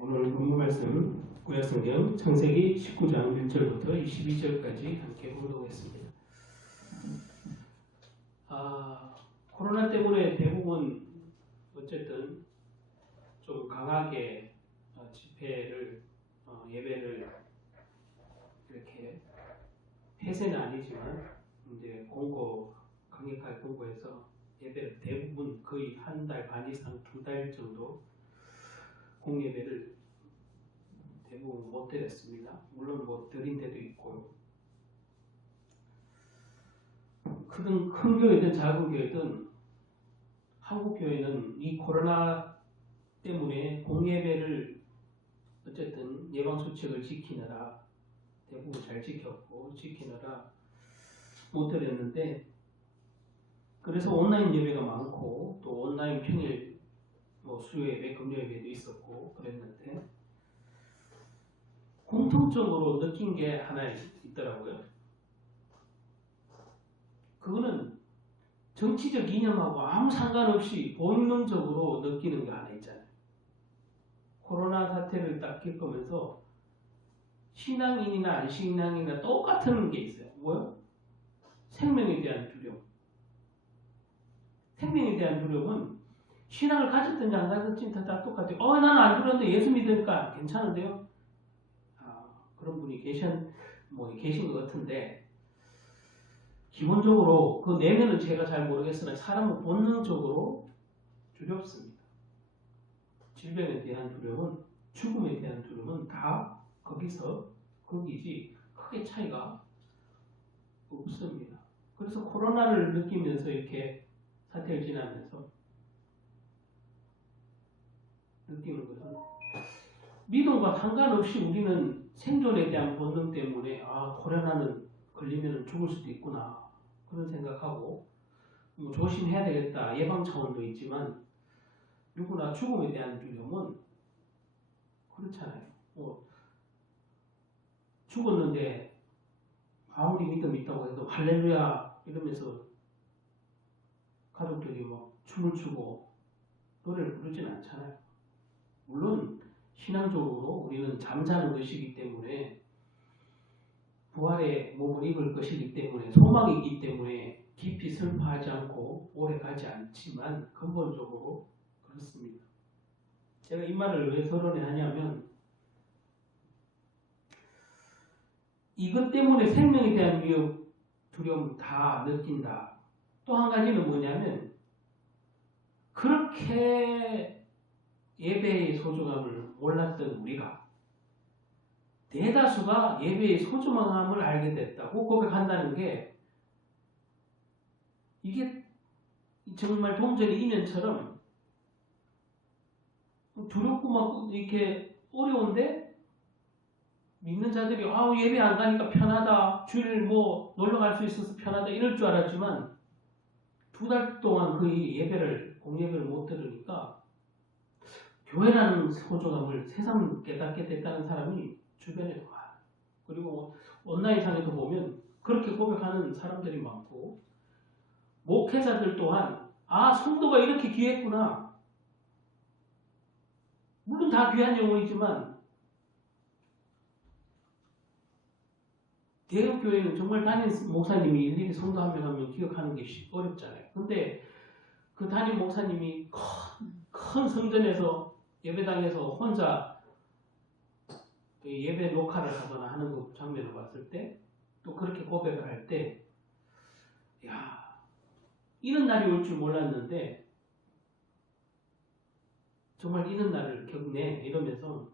오늘 본문 말씀 구약성경 창세기 19장 1절부터 22절까지 함께 봉독하겠습니다. 코로나 때문에 대부분 어쨌든 좀 강하게 집회를 예배를 이렇게 폐쇄는 아니지만 이제 강력하게 공고해서 예배를 대부분 거의 한 달 반 이상 2달 정도 공예배를 대부분 못 드렸습니다. 물론 뭐 드린 데도 있고요. 큰 교회든 작은 교회든 한국 교회는 이 코로나 때문에 공예배를 어쨌든 예방수칙을 지키느라 대부분 잘 지키느라 못 드렸는데, 그래서 온라인 예배가 많고 또 온라인 평일 수요예배, 금요예배도 있었고 그랬는데, 공통적으로 느낀 게 하나 있더라고요. 그거는 정치적 이념하고 아무 상관없이 본능적으로 느끼는 게 하나 있잖아요. 코로나 사태를 딱 겪으면서 신앙인이나 안 신앙인이나 똑같은 게 있어요. 뭐요? 생명에 대한 두려움. 생명에 대한 두려움은 신앙을 가졌든지 안 가졌든지 다 똑같아요. 나는 안 그러는데 예수 믿으니까 괜찮은데요? 그런 분이 계신 것 같은데, 기본적으로 그 내면은 제가 잘 모르겠으나 사람은 본능적으로 두렵습니다. 질병에 대한 두려움은, 죽음에 대한 두려움은 다 거기지 크게 차이가 없습니다. 그래서 코로나를 느끼면서 이렇게 사태를 지나면서 느끼는 것은, 믿음과 상관없이 우리는 생존에 대한 본능 때문에 코로나는 걸리면 죽을 수도 있구나 그런 생각하고 조심해야 되겠다 예방 차원도 있지만, 누구나 죽음에 대한 두려움은 그렇잖아요. 죽었는데 아무리 믿음이 있다고 해도 할렐루야 이러면서 가족들이 막 춤을 추고 노래를 부르진 않잖아요. 물론 신앙적으로 우리는 잠자는 것이기 때문에, 부활의 몸을 입을 것이기 때문에, 소망이기 때문에 깊이 슬퍼하지 않고 오래 가지 않지만 근본적으로 그렇습니다. 제가 이 말을 왜 서론에 하냐면, 이것 때문에 생명에 대한 위협, 두려움 다 느낀다. 또 한 가지는 뭐냐면, 그렇게 예배의 소중함을 몰랐던 우리가 대다수가 예배의 소중함을 알게 됐다고 고백한다는 게, 이게 정말 동전의 이면처럼 두렵고 막 이렇게 어려운데, 믿는 자들이 예배 안 가니까 편하다, 주일 놀러 갈 수 있어서 편하다 이럴 줄 알았지만, 2달 동안 거의 공예배를 못 들으니까 교회라는 소중함을 새삼 깨닫게 됐다는 사람이 주변에 많아요. 그리고 온라인상에도 보면 그렇게 고백하는 사람들이 많고, 목회자들 또한 성도가 이렇게 귀했구나. 물론 다 귀한 영혼이지만 대형교회는 정말 담임 목사님이 일일이 성도 한 명 한 명 기억하는 게 어렵잖아요. 근데 그 담임 목사님이 큰 성전에서 예배당에서 혼자 예배 녹화를 하거나 하는 그 장면을 봤을 때, 또 그렇게 고백을 할 때, 이런 날이 올 줄 몰랐는데 정말 이런 날을 겪네 이러면서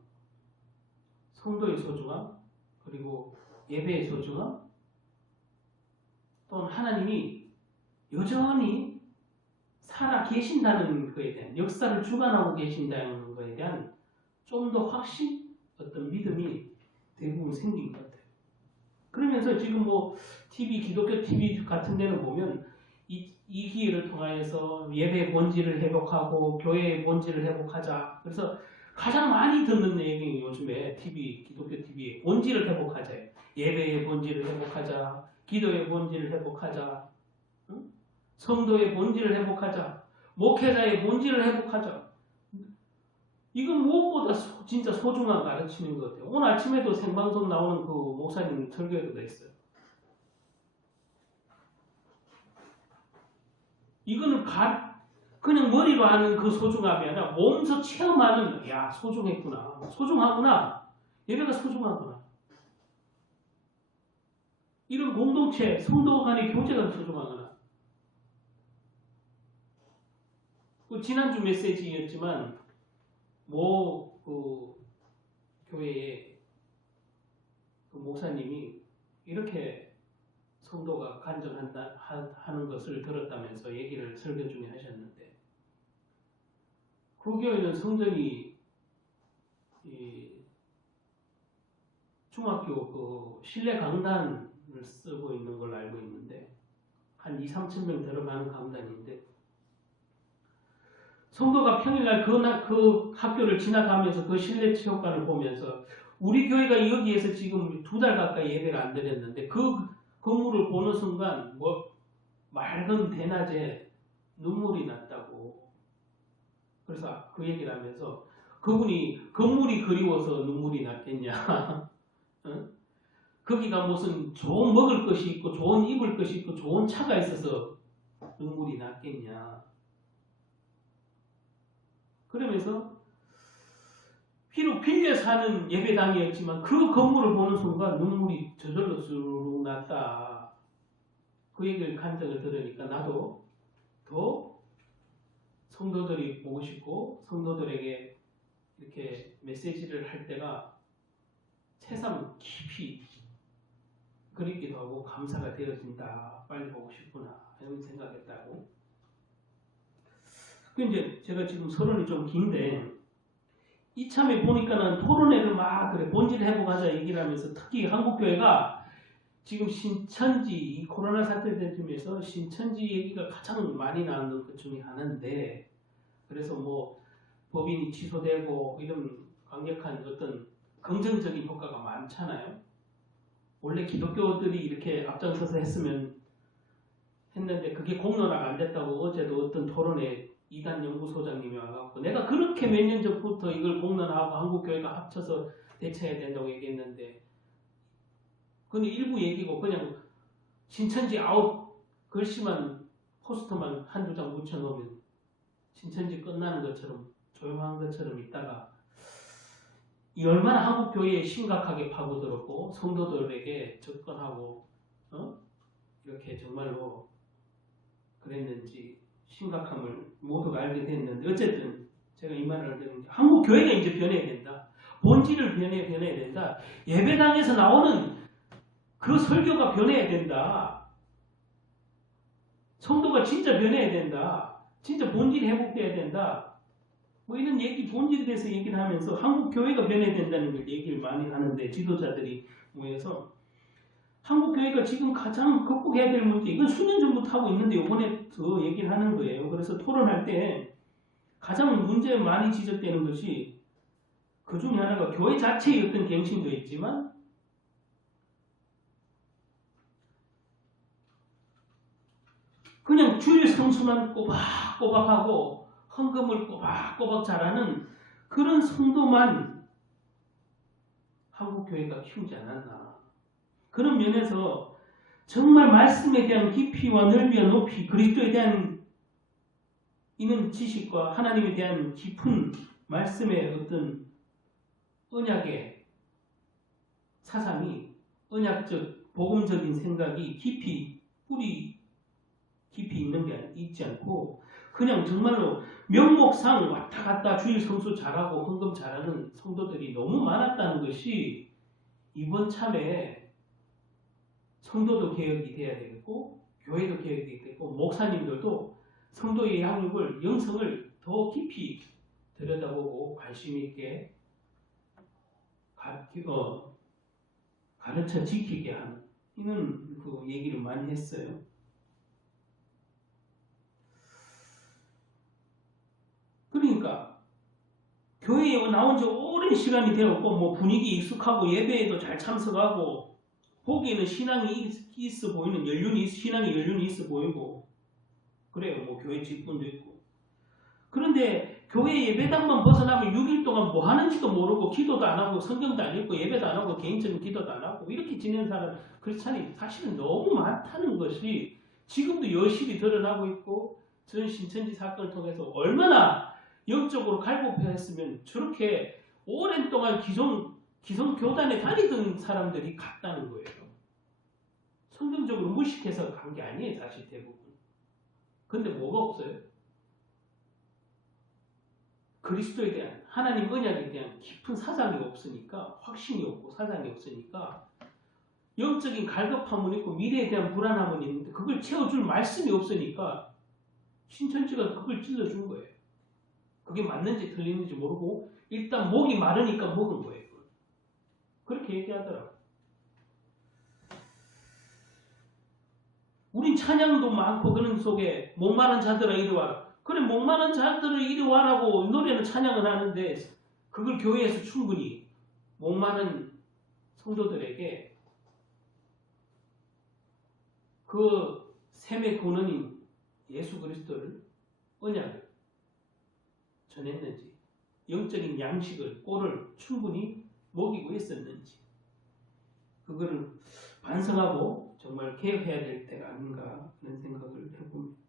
성도의 소중함, 그리고 예배의 소중함, 또는 하나님이 여전히 살아 계신다는 것에 대한, 역사를 주관하고 계신다는 것에 대한 좀 더 어떤 믿음이 대부분 생긴 것 같아요. 그러면서 지금 기독교 TV 같은 데는 보면 이 기회를 통해서 예배의 본질을 회복하고 교회의 본질을 회복하자. 그래서 가장 많이 듣는 내용이 요즘에 기독교 TV의 본질을 회복하자. 예배의 본질을 회복하자. 기도의 본질을 회복하자. 성도의 본질을 회복하자. 목회자의 본질을 회복하자. 이건 무엇보다 진짜 소중한 가르침인 것 같아요. 오늘 아침에도 생방송 나오는 그 목사님 설교에도 있어요. 이거는 그냥 머리로 하는 그 소중함이 아니라 몸소 체험하는, 야, 소중했구나, 소중하구나, 예배가 소중하구나. 이런 공동체, 성도 간의 교제가 소중하구나. 지난주 메시지였지만 그 교회의 그 목사님이 이렇게 성도가 간증하는 것을 들었다면서 얘기를 설교 중에 하셨는데, 그 교회는 성전이 중학교 그 실내 강단을 쓰고 있는 걸로 알고 있는데, 한 2-3천 명 들어가는 강단인데, 성도가 평일날 그 학교를 지나가면서 그 실내 체육관을 보면서, 우리 교회가 여기에서 지금 2달 가까이 예배를 안 드렸는데 그 건물을 보는 순간 맑은 대낮에 눈물이 났다고. 그래서 그 얘기를 하면서, 그분이 건물이 그리워서 눈물이 났겠냐. 응? 거기가 무슨 좋은 먹을 것이 있고 좋은 입을 것이 있고 좋은 차가 있어서 눈물이 났겠냐. 그러면서 비록 빌려 사는 예배당이었지만 그 건물을 보는 순간 눈물이 저절로 쑥 났다. 그 얘기를 간증을 들으니까 나도 더 성도들이 보고 싶고 성도들에게 이렇게 메시지를 할 때가 새삼 깊이 그립기도 하고 감사가 되어진다. 빨리 보고 싶구나. 이런 생각했다고. 이제 제가 지금 서론이 좀 긴데, 이참에 보니까는 토론회를 막 그래 본질 회복하자 얘기를 하면서, 특히 한국교회가 지금 신천지, 이 코로나 사태 때쯤에서 신천지 얘기가 가장 많이 나오는 것 중에 하나인데, 그래서 뭐 법인이 취소되고 이런 강력한 어떤 긍정적인 효과가 많잖아요. 원래 기독교들이 이렇게 앞장서서 했는데 그게 공론화가 안 됐다고 어제도 어떤 토론회 이단 연구소장님이 와갖고, 내가 그렇게 몇 년 전부터 이걸 공론화하고 한국교회가 합쳐서 대처해야 된다고 얘기했는데, 그건 일부 얘기고 그냥 신천지 아웃 글씨만 포스터만 한두 장 묻혀놓으면 신천지 끝나는 것처럼 조용한 것처럼 있다가, 이 얼마나 한국교회에 심각하게 파고들었고 성도들에게 접근하고 이렇게 정말로 그랬는지 심각함을 모두가 알게 됐는데, 어쨌든 제가 이 말을 하는데, 한국 교회가 이제 변해야 된다. 본질을 변해야 된다. 예배당에서 나오는 그 설교가 변해야 된다. 성도가 진짜 변해야 된다. 진짜 본질이 회복돼야 된다. 뭐 이런 얘기, 본질에 대해서 얘기를 하면서 한국 교회가 변해야 된다는 걸 얘기를 많이 하는데, 지도자들이 모여서 한국 교회가 지금 가장 극복해야 될 문제, 이건 수년 전부터 하고 있는데 이번에 더 얘기를 하는 거예요. 그래서 토론할 때 가장 문제 많이 지적되는 것이, 그 중에 하나가 교회 자체의 어떤 갱신도 있지만 그냥 주일 성수만 꼬박꼬박하고 헌금을 꼬박꼬박 잘하는 그런 성도만 한국 교회가 키우지 않았나. 그런 면에서 정말 말씀에 대한 깊이와 넓이와 높이, 그리스도에 대한 이는 지식과 하나님에 대한 깊은 말씀의 어떤 언약의 사상이, 언약적 복음적인 생각이 뿌리 깊이 있는 게 있지 않고, 그냥 정말로 명목상 왔다 갔다 주일 성수 잘하고 헌금 잘하는 성도들이 너무 많았다는 것이, 이번 참에 성도도 개혁이 돼야 되겠고 교회도 개혁이 되겠고 목사님들도 성도의 양육을, 영성을 더 깊이 들여다보고 관심 있게 가르쳐 지키게 하는, 이런 그 얘기를 많이 했어요. 그러니까 교회에 나온 지 오랜 시간이 되었고, 뭐 분위기 익숙하고 예배에도 잘 참석하고, 보기에는 신앙이 있어 보이는 신앙의 연륜이 있어 보이고 그래요. 뭐 교회 직분도 있고. 그런데 교회 예배당만 벗어나면 6일 동안 뭐 하는지도 모르고 기도도 안 하고 성경도 안 읽고 예배도 안 하고 개인적인 기도도 안 하고 이렇게 지내는 사람 크리스찬이 사실은 너무 많다는 것이 지금도 여실히 드러나고 있고 전 신천지 사건을 통해서 얼마나 영적으로 갈급했으면 저렇게 오랜 동안 기성 교단에 다니던 사람들이 갔다는 거예요. 성경적으로 무식해서 간 게 아니에요, 사실 대부분. 근데 뭐가 없어요? 그리스도에 대한 하나님 언약에 대한 깊은 사상이 없으니까, 확신이 없고 사상이 없으니까 영적인 갈급함은 있고 미래에 대한 불안함은 있는데 그걸 채워줄 말씀이 없으니까 신천지가 그걸 찔러준 거예요. 그게 맞는지 틀리는지 모르고 일단 목이 마르니까 먹은 거예요. 그렇게 얘기하더라고요. 우린 찬양도 많고 그런 속에 목마른 자들아 이리 와라. 그래, 목마른 자들을 이리 와라고 노래는 찬양을 하는데 그걸 교회에서 충분히 목마른 성도들에게 그 샘의 근원인 예수 그리스도를 언약을 전했는지, 영적인 양식을 꼴을 충분히 먹이고 있었는지, 그거를 반성하고 정말 개혁해야 될 때가 아닌가 그런 생각을 해봅니다.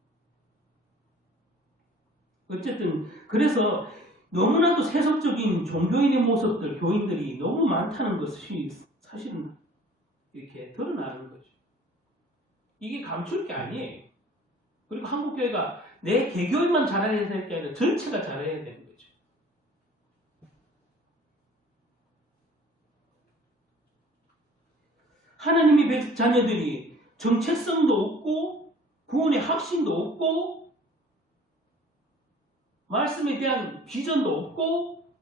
어쨌든 그래서 너무나도 세속적인 종교인의 모습들, 교인들이 너무 많다는 것이 사실은 이렇게 드러나는 거죠. 이게 감출 게 아니에요. 그리고 한국교회가 내 개교인만 잘해야 될 게 아니라 전체가 잘해야 되는 거죠. 하나님의 자녀들이 정체성도 없고 구원의 확신도 없고 말씀에 대한 비전도 없고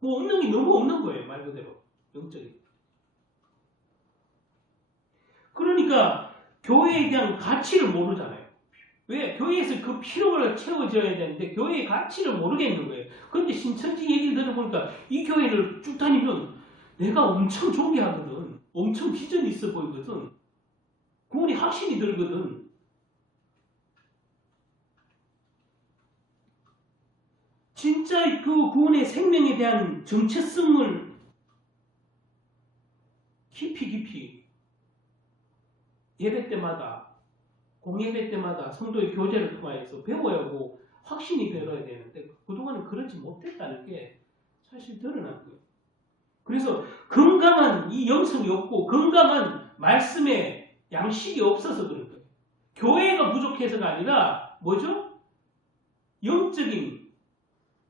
뭐 없는 게 너무 없는 거예요. 말 그대로 영적인. 그러니까 교회에 대한 가치를 모르잖아요. 왜? 교회에서 그 필요를 채워줘야 되는데 교회의 가치를 모르겠는 거예요. 그런데 신천지 얘기를 들어보니까 이 교회를 쭉 다니면 내가 엄청 존경하거든. 엄청 비전이 있어 보이거든. 구원이 확신이 들거든. 진짜 그 구원의 생명에 대한 정체성을 깊이 예배 때마다 공예배 때마다 성도의 교제를 통해서 배워야 하고 확신이 들어야 되는데 그동안은 그렇지 못했다는 게 사실 드러난 거예요. 그래서 건강한 이 영성이 없고 건강한 말씀의 양식이 없어서 그런 거예요. 교회가 부족해서가 아니라 뭐죠? 영적인,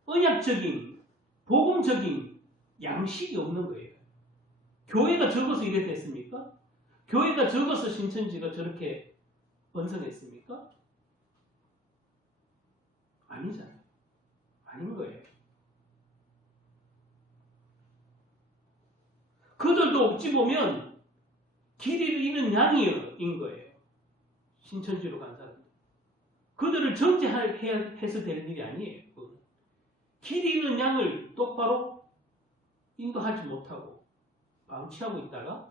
언약적인, 복음적인 양식이 없는 거예요. 교회가 적어서 이래 됐습니까? 교회가 적어서 신천지가 저렇게 번성했습니까? 아니잖아요. 아닌 거예요. 그들도 어찌 보면 길이를 잃은 양인 거예요. 신천지로 간 사람들. 그들을 정죄해서 될 일이 아니에요. 길이 잃은 양을 똑바로 인도하지 못하고 방치하고 있다가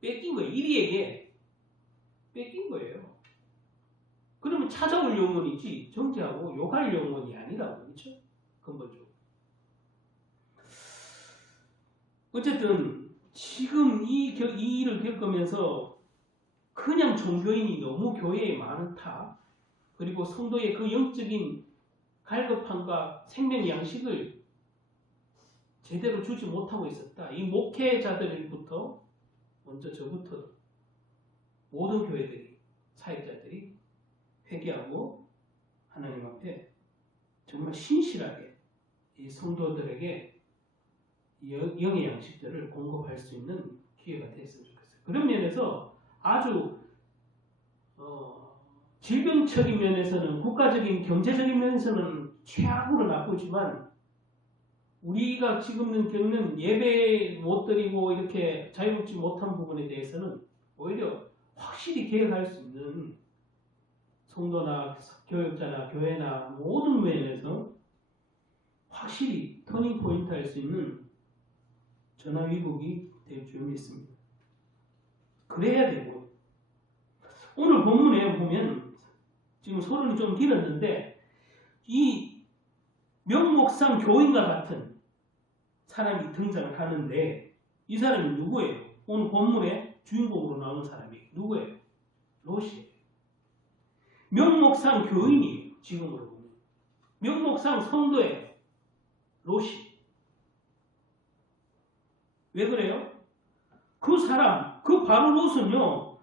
뺏긴 거예요. 이리에게 뺏긴 거예요. 그러면 찾아올 영혼이지 정죄하고 욕할 영혼이 아니라고. 그렇죠? 근본적으로. 어쨌든 지금 이 일을 겪으면서 그냥 종교인이 너무 교회에 많다. 그리고 성도의 그 영적인 갈급함과 생명의 양식을 제대로 주지 못하고 있었다. 이 목회자들부터 먼저 저부터 모든 교회들이 사역자들이 회개하고 하나님 앞에 정말 신실하게 이 성도들에게 영의 양식들을 공급할 수 있는 기회가 됐으면 좋겠어요. 그런 면에서 아주 질병적인 면에서는 국가적인 경제적인 면에서는 최악으로 나쁘지만 우리가 지금 겪는 예배 못 드리고 이렇게 자유롭지 못한 부분에 대해서는 오히려 확실히 개혁할 수 있는 성도나 교육자나 교회나 모든 면에서 확실히 터닝 포인트 할 수 있는 전화위복이 될 줄 믿습니다. 그래야 되고 오늘 본문에 보면 지금 서론이 좀 길었는데 이 명목상 교인과 같은 사람이 등장을 하는데 이 사람이 누구예요? 오늘 본문의 주인공으로 나오는 사람이 누구예요? 롯이에요. 명목상 교인이에요. 지금으로 보면. 명목상 성도예요. 롯이. 왜 그래요? 그 사람, 그 바로 롯은요,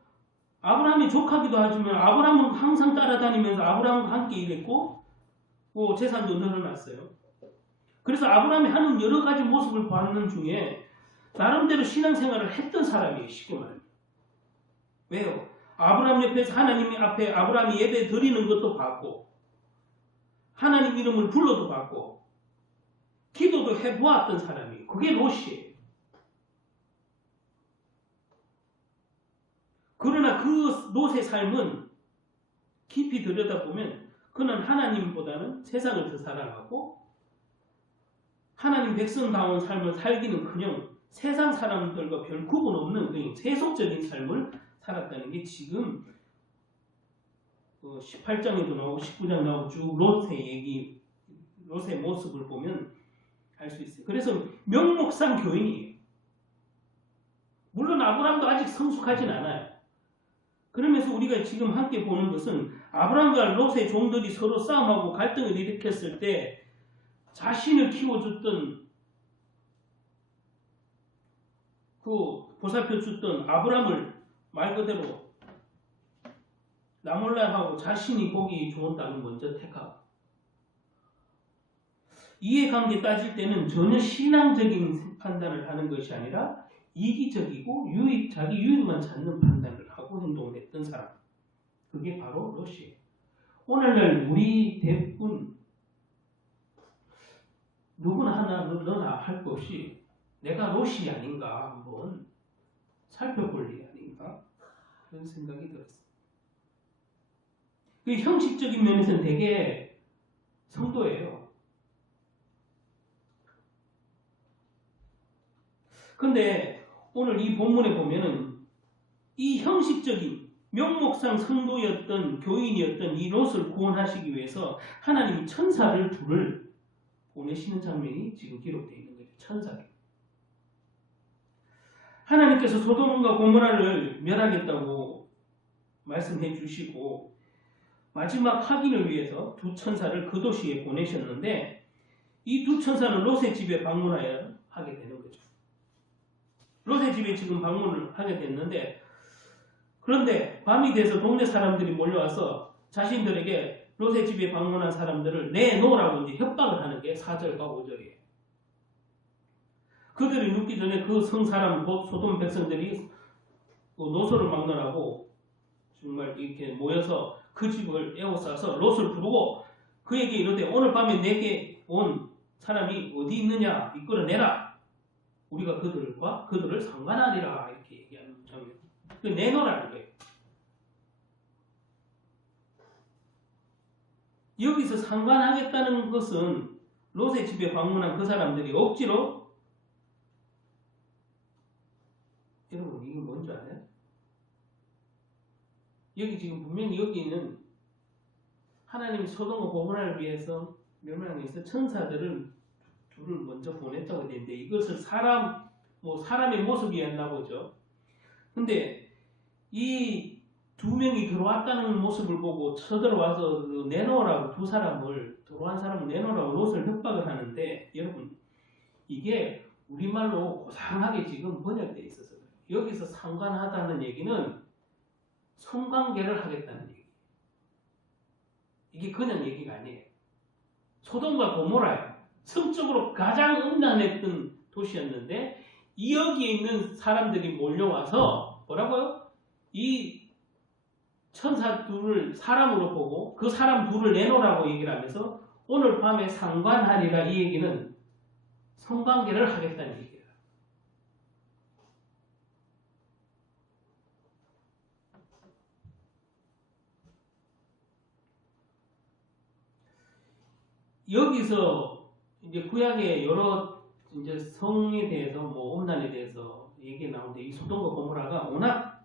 아브라함이 조카기도 하지만 아브라함은 항상 따라다니면서 아브라함과 함께 일했고 재산도 늘어났어요. 그래서 아브라함이 하는 여러 가지 모습을 보는 중에 나름대로 신앙생활을 했던 사람이에요. 쉽게 말하면. 왜요? 아브라함 옆에서 하나님 앞에 아브라함이 예배 드리는 것도 봤고 하나님 이름을 불러도 봤고 기도도 해보았던 사람이에요. 그게 롯이에요. 그러나 그 롯의 삶은 깊이 들여다보면 그는 하나님보다는 세상을 더 사랑하고 하나님 백성다운 삶을 살기는커녕 세상 사람들과 별 구분 없는 그냥 세속적인 삶을 살았다는 게 지금 18장에도 나오고 19장 나오고 쭉 롯의 모습을 보면 알 수 있어요. 그래서 명목상 교인이에요. 물론 아브라함도 아직 성숙하진 않아요. 그러면서 우리가 지금 함께 보는 것은 아브라함과 롯의 종들이 서로 싸움하고 갈등을 일으켰을 때 자신을 키워줬던 보살펴줬던 아브라함을 말 그대로 나몰라하고 자신이 보기 좋은 땅을 먼저 택하고 이해관계 따질 때는 전혀 신앙적인 판단을 하는 것이 아니라 이기적이고 자기 유익만 찾는 판단을 하고 행동을 했던 사람. 그게 바로 롯이에요. 오늘날 우리 대부분 누구나 너나 할 것 없이 내가 롯이 아닌가 한번 살펴볼 일이 아닌가 그런 생각이 들었어요. 그 형식적인 면에서는 되게 성도예요. 근데 오늘 이 본문에 보면은 이 형식적인 명목상 성도였던 교인이었던 이 롯을 구원하시기 위해서 하나님이 천사를 둘을 보내시는 장면이 지금 기록되어 있는 거예요. 천사를. 하나님께서 소돔과 고모라를 멸하겠다고 말씀해 주시고 마지막 확인을 위해서 두 천사를 그 도시에 보내셨는데 이 두 천사는 롯의 집에 방문하여 하게 되는 거죠. 롯의 집에 지금 방문을 하게 됐는데 그런데 밤이 돼서 동네 사람들이 몰려와서 자신들에게 롯의 집에 방문한 사람들을 내놓으라고 이제 협박을 하는 게 4절과 5절이에요. 그들이 눕기 전에 그 성사람 소돔 백성들이 노소를 막론하고 정말 이렇게 모여서 그 집을 에워싸서 롯을 부르고 그에게 이르되 오늘 밤에 내게 온 사람이 어디 있느냐 이끌어내라. 우리가 그들을 상관하리라 이렇게 얘기하는 장면. 내놓으라는 거예요. 여기서 상관하겠다는 것은 롯의 집에 방문한 그 사람들이 억지로 여러분 이게 뭔지 알아요? 여기 지금 분명히 여기는 하나님이 소돔과 고모라를 위해서 멸망하기 위해서 천사들을 둘을 먼저 보냈다고 되는데 이것을 사람의 모습이었나 보죠. 근데 이 두 명이 들어왔다는 모습을 보고 쳐들어와서 내놓으라고 두 사람을 들어온 사람을 내놓으라고 롯을 협박을 하는데 여러분 이게 우리말로 고상하게 지금 번역되어 있어서 그래요. 여기서 상관하다는 얘기는 성관계를 하겠다는 얘기예요. 이게 그냥 얘기가 아니에요. 소돔과 고모라예요. 성적으로 가장 음란했던 도시였는데 여기에 있는 사람들이 몰려와서 뭐라고요? 이 천사 둘을 사람으로 보고 그 사람 둘을 내놓으라고 얘기를 하면서 오늘 밤에 상관하리라 이 얘기는 성관계를 하겠다는 얘기예요. 여기서 이제 구약의 여러 이제 성에 대해서 음란에 대해서 얘기 나오는데 이 소돔과 고모라가 워낙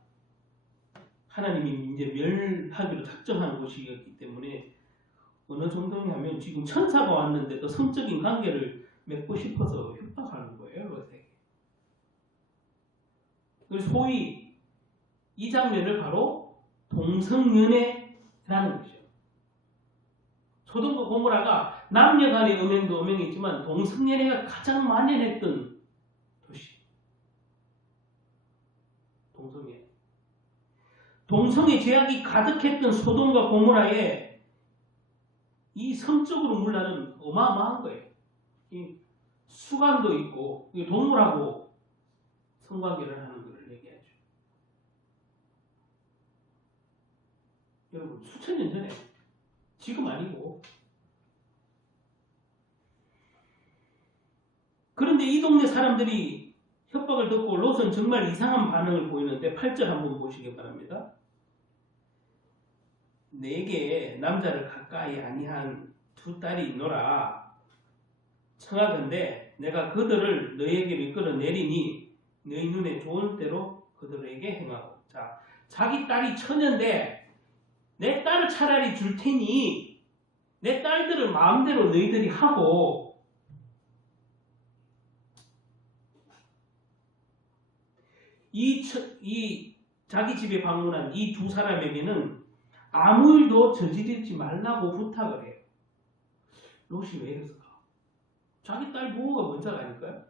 하나님이 이제 멸하기로 작정한 곳이었기 때문에 어느 정도냐면 지금 천사가 왔는데도 성적인 관계를 맺고 싶어서 협박하는 거예요. 로세게. 그래서 소위 이 장면을 바로 동성연애라는 거죠. 소돔과 고모라가 남녀 간의 음행도 음행했지만 동성연애가 가장 만연했던 도시. 동성연애. 동성의 죄악이 가득했던 소돔과 고모라에 이 성적으로 물라는 어마어마한 거예요. 이 수간도 있고 동물하고 성관계를 하는 것을 얘기하죠. 여러분 수천 년 전에 지금 아니고. 그런데 이 동네 사람들이 협박을 듣고 롯은 정말 이상한 반응을 보이는데 8절 한번 보시기 바랍니다. 내게 남자를 가까이 아니한 두 딸이 있노라. 청하건대 내가 그들을 너희에게로 이끌어 내리니 너희 눈에 좋은 대로 그들에게 행하고. 자, 자기 딸이 처녀인데 내 딸을 차라리 줄 테니 내 딸들을 마음대로 너희들이 하고. 이 자기 집에 방문한 이 두 사람에게는 아무 일도 저지르지 말라고 부탁을 해요. 롯이 왜 이랬을까? 자기 딸 보호가 먼저가 아닐까요?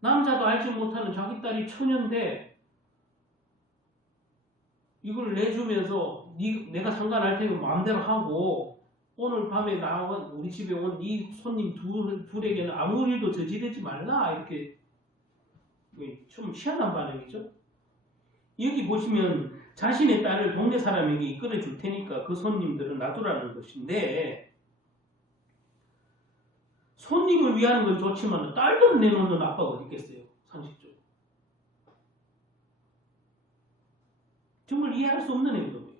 남자도 알지 못하는 자기 딸이 처녀인데 이걸 내주면서 내가 상관할 테니 마음대로 하고 오늘 밤에 나온 우리 집에 온 이 손님 둘에게는 아무 일도 저지르지 말라, 이렇게. 좀 희한한 반응이죠. 여기 보시면 자신의 딸을 동네 사람에게 이끌어 줄 테니까 그 손님들은 놔두라는 것인데, 손님을 위하는 건 좋지만 딸들을 내놓는 아빠가 어디 있겠어요? 상식적으로. 정말 이해할 수 없는 행동이에요.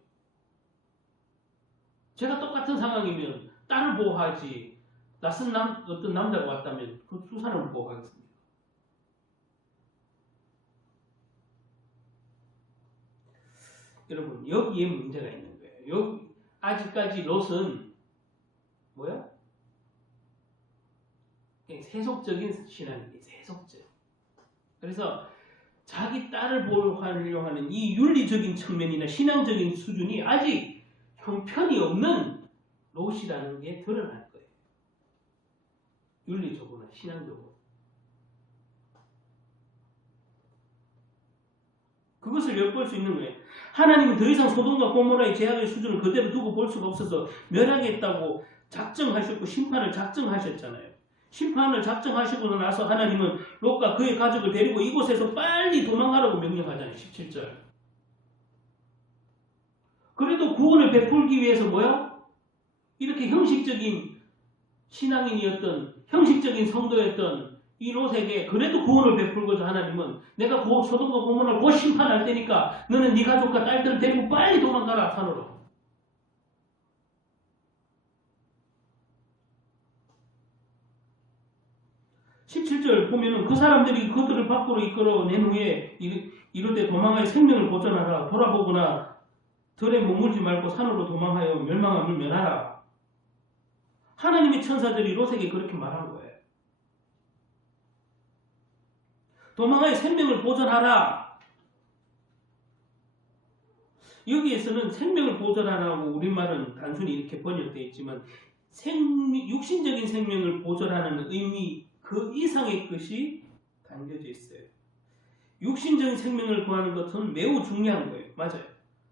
제가 똑같은 상황이면 딸을 보호하지 낯선 어떤 남자가 왔다면 그 두 사람을 보호하겠습니다. 여러분, 여기에 문제가 있는 거예요. 아직까지 롯은 뭐야? 그냥 세속적인 신앙이에요. 세속적. 그래서 자기 딸을 보호하려고 하는 이 윤리적인 측면이나 신앙적인 수준이 아직 형편이 없는 롯이라는 게 드러날 거예요. 윤리적으로나 신앙적으로. 그것을 엿볼 수 있는 거예요. 하나님은 더 이상 소돔과 고모라의 죄악의 수준을 그대로 두고 볼 수가 없어서 멸하겠다고 작정하셨고 심판을 작정하셨잖아요. 심판을 작정하시고 나서 하나님은 롯과 그의 가족을 데리고 이곳에서 빨리 도망가라고 명령하잖아요. 17절. 그래도 구원을 베풀기 위해서 뭐야? 이렇게 형식적인 신앙인이었던, 형식적인 성도였던 이 롯에게 그래도 구원을 베풀고자 하나님은 내가 소돔과 고모라를 곧 심판할 테니까 너는 네 가족과 딸들을 데리고 빨리 도망가라, 산으로. 보면은 그 사람들이 그들을 밖으로 이끌어낸 후에 이럴 때 도망하여 생명을 보존하라. 돌아보거나 들에 머물지 말고 산으로 도망하여 멸망함을 면하라. 하나님의 천사들이 롯에게 그렇게 말한 거예요. 도망하여 생명을 보존하라. 여기에서는 생명을 보존하라고 우리말은 단순히 이렇게 번역되어 있지만 육신적인 생명을 보존하는 의미 그 이상의 것이 담겨져 있어요. 육신적인 생명을 구하는 것은 매우 중요한 거예요. 맞아요.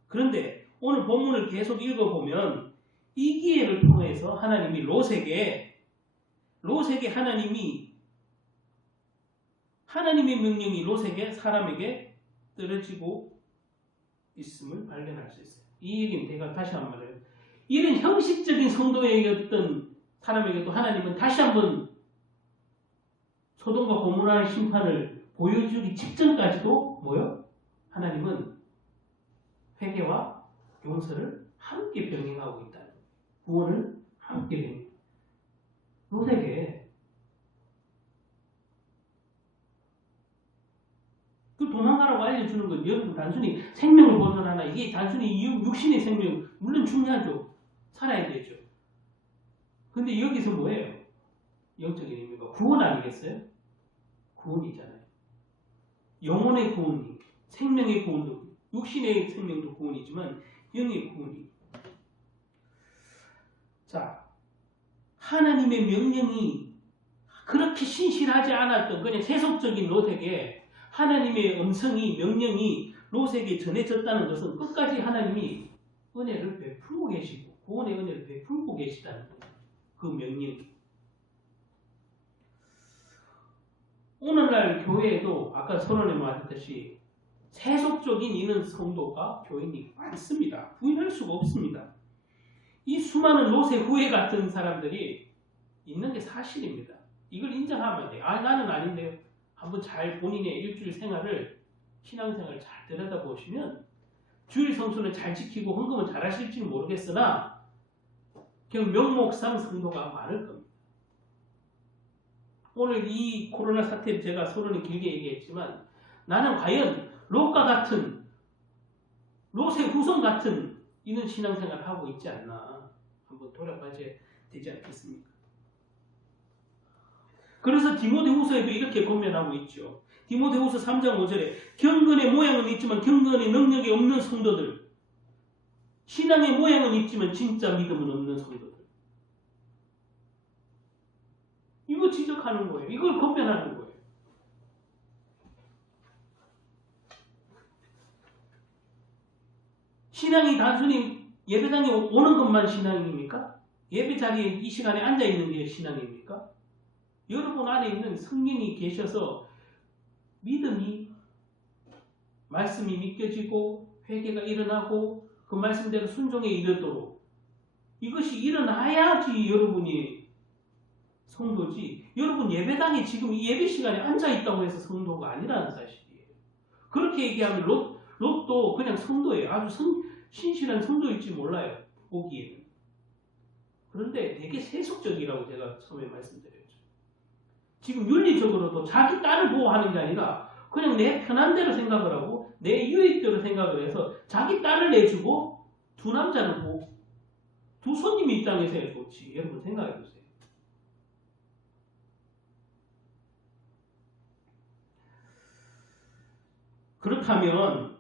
그런데 오늘 본문을 계속 읽어보면 이 기회를 통해서 하나님이 롯에게 하나님의 명령이 롯에게 사람에게 떨어지고 있음을 발견할 수 있어요. 이 얘기는 제가 다시 한번 말해요. 이런 형식적인 성도였던 사람에게도 하나님은 다시 한번 소돔과 고모라의 심판을 보여주기 직전까지도 뭐요? 하나님은 회개와 용서를 함께 병행하고 있다는 거예요. 구원을 함께 병행. 롯에게 그 도망가라고 알려주는 건 여러분 단순히 생명을 보존하나, 이게 단순히 육신의 생명 물론 중요하죠. 살아야 되죠. 근데 여기서 뭐예요? 영적인 의미가 구원 아니겠어요? 구원이잖아요. 영혼의 구원이, 생명의 구원도, 육신의 생명도 구원이지만 영의 구원이. 자, 하나님의 명령이 그렇게 신실하지 않았던 그냥 세속적인 롯에게 하나님의 음성이, 명령이 롯에게 전해졌다는 것은 끝까지 하나님이 은혜를 베풀고 계시고 구원의 은혜를 베풀고 계시다는 거예요. 그 명령이. 오늘날 교회에도 아까 선언에 말했듯이 세속적인 이런 성도가 교인이 많습니다. 부인할 수가 없습니다. 이 수많은 롯의 후예 같은 사람들이 있는 게 사실입니다. 이걸 인정하면 돼요. 아, 나는 아닌데요. 한번 잘 본인의 일주일 생활을, 신앙생활을 잘 들여다보시면 주일 성수는 잘 지키고 헌금은 잘 하실지는 모르겠으나 그냥 명목상 성도가 많을 겁니다. 오늘 이 코로나 사태 제가 서론에 길게 얘기했지만 나는 과연 롯과 같은, 롯의 후손 같은 이런 신앙생활을 하고 있지 않나 한번 돌아봐야 되지 않겠습니까? 그래서 디모데후서에도 이렇게 권면하고 있죠. 디모데후서 3장 5절에 경건의 모양은 있지만 경건의 능력이 없는 성도들, 신앙의 모양은 있지만 진짜 믿음은 없는 성도들. 이거 지적하는 거예요. 이걸 권면하는 거예요. 신앙이 단순히 예배당에 오는 것만 신앙입니까? 예배 자리에 이 시간에 앉아 있는 게 신앙입니까? 여러분 안에 있는 성령이 계셔서 믿음이, 말씀이 믿겨지고 회개가 일어나고 그 말씀대로 순종에 이르도록 이것이 일어나야지 여러분이 성도지. 여러분 예배당에 지금 이 예배 시간에 앉아 있다고 해서 성도가 아니라는 사실이에요. 그렇게 얘기하면 롯도 그냥 성도예요. 아주 신실한 성도일지 몰라요. 보기에는. 그런데 되게 세속적이라고 제가 처음에 말씀드렸죠. 지금 윤리적으로도 자기 딸을 보호하는 게 아니라 그냥 내 편한 대로 생각을 하고 내 유익대로 생각을 해서 자기 딸을 내주고 두 남자를 보호, 두 손님 입장에서 해야 좋지. 여러분 생각해 보세요. 그렇다면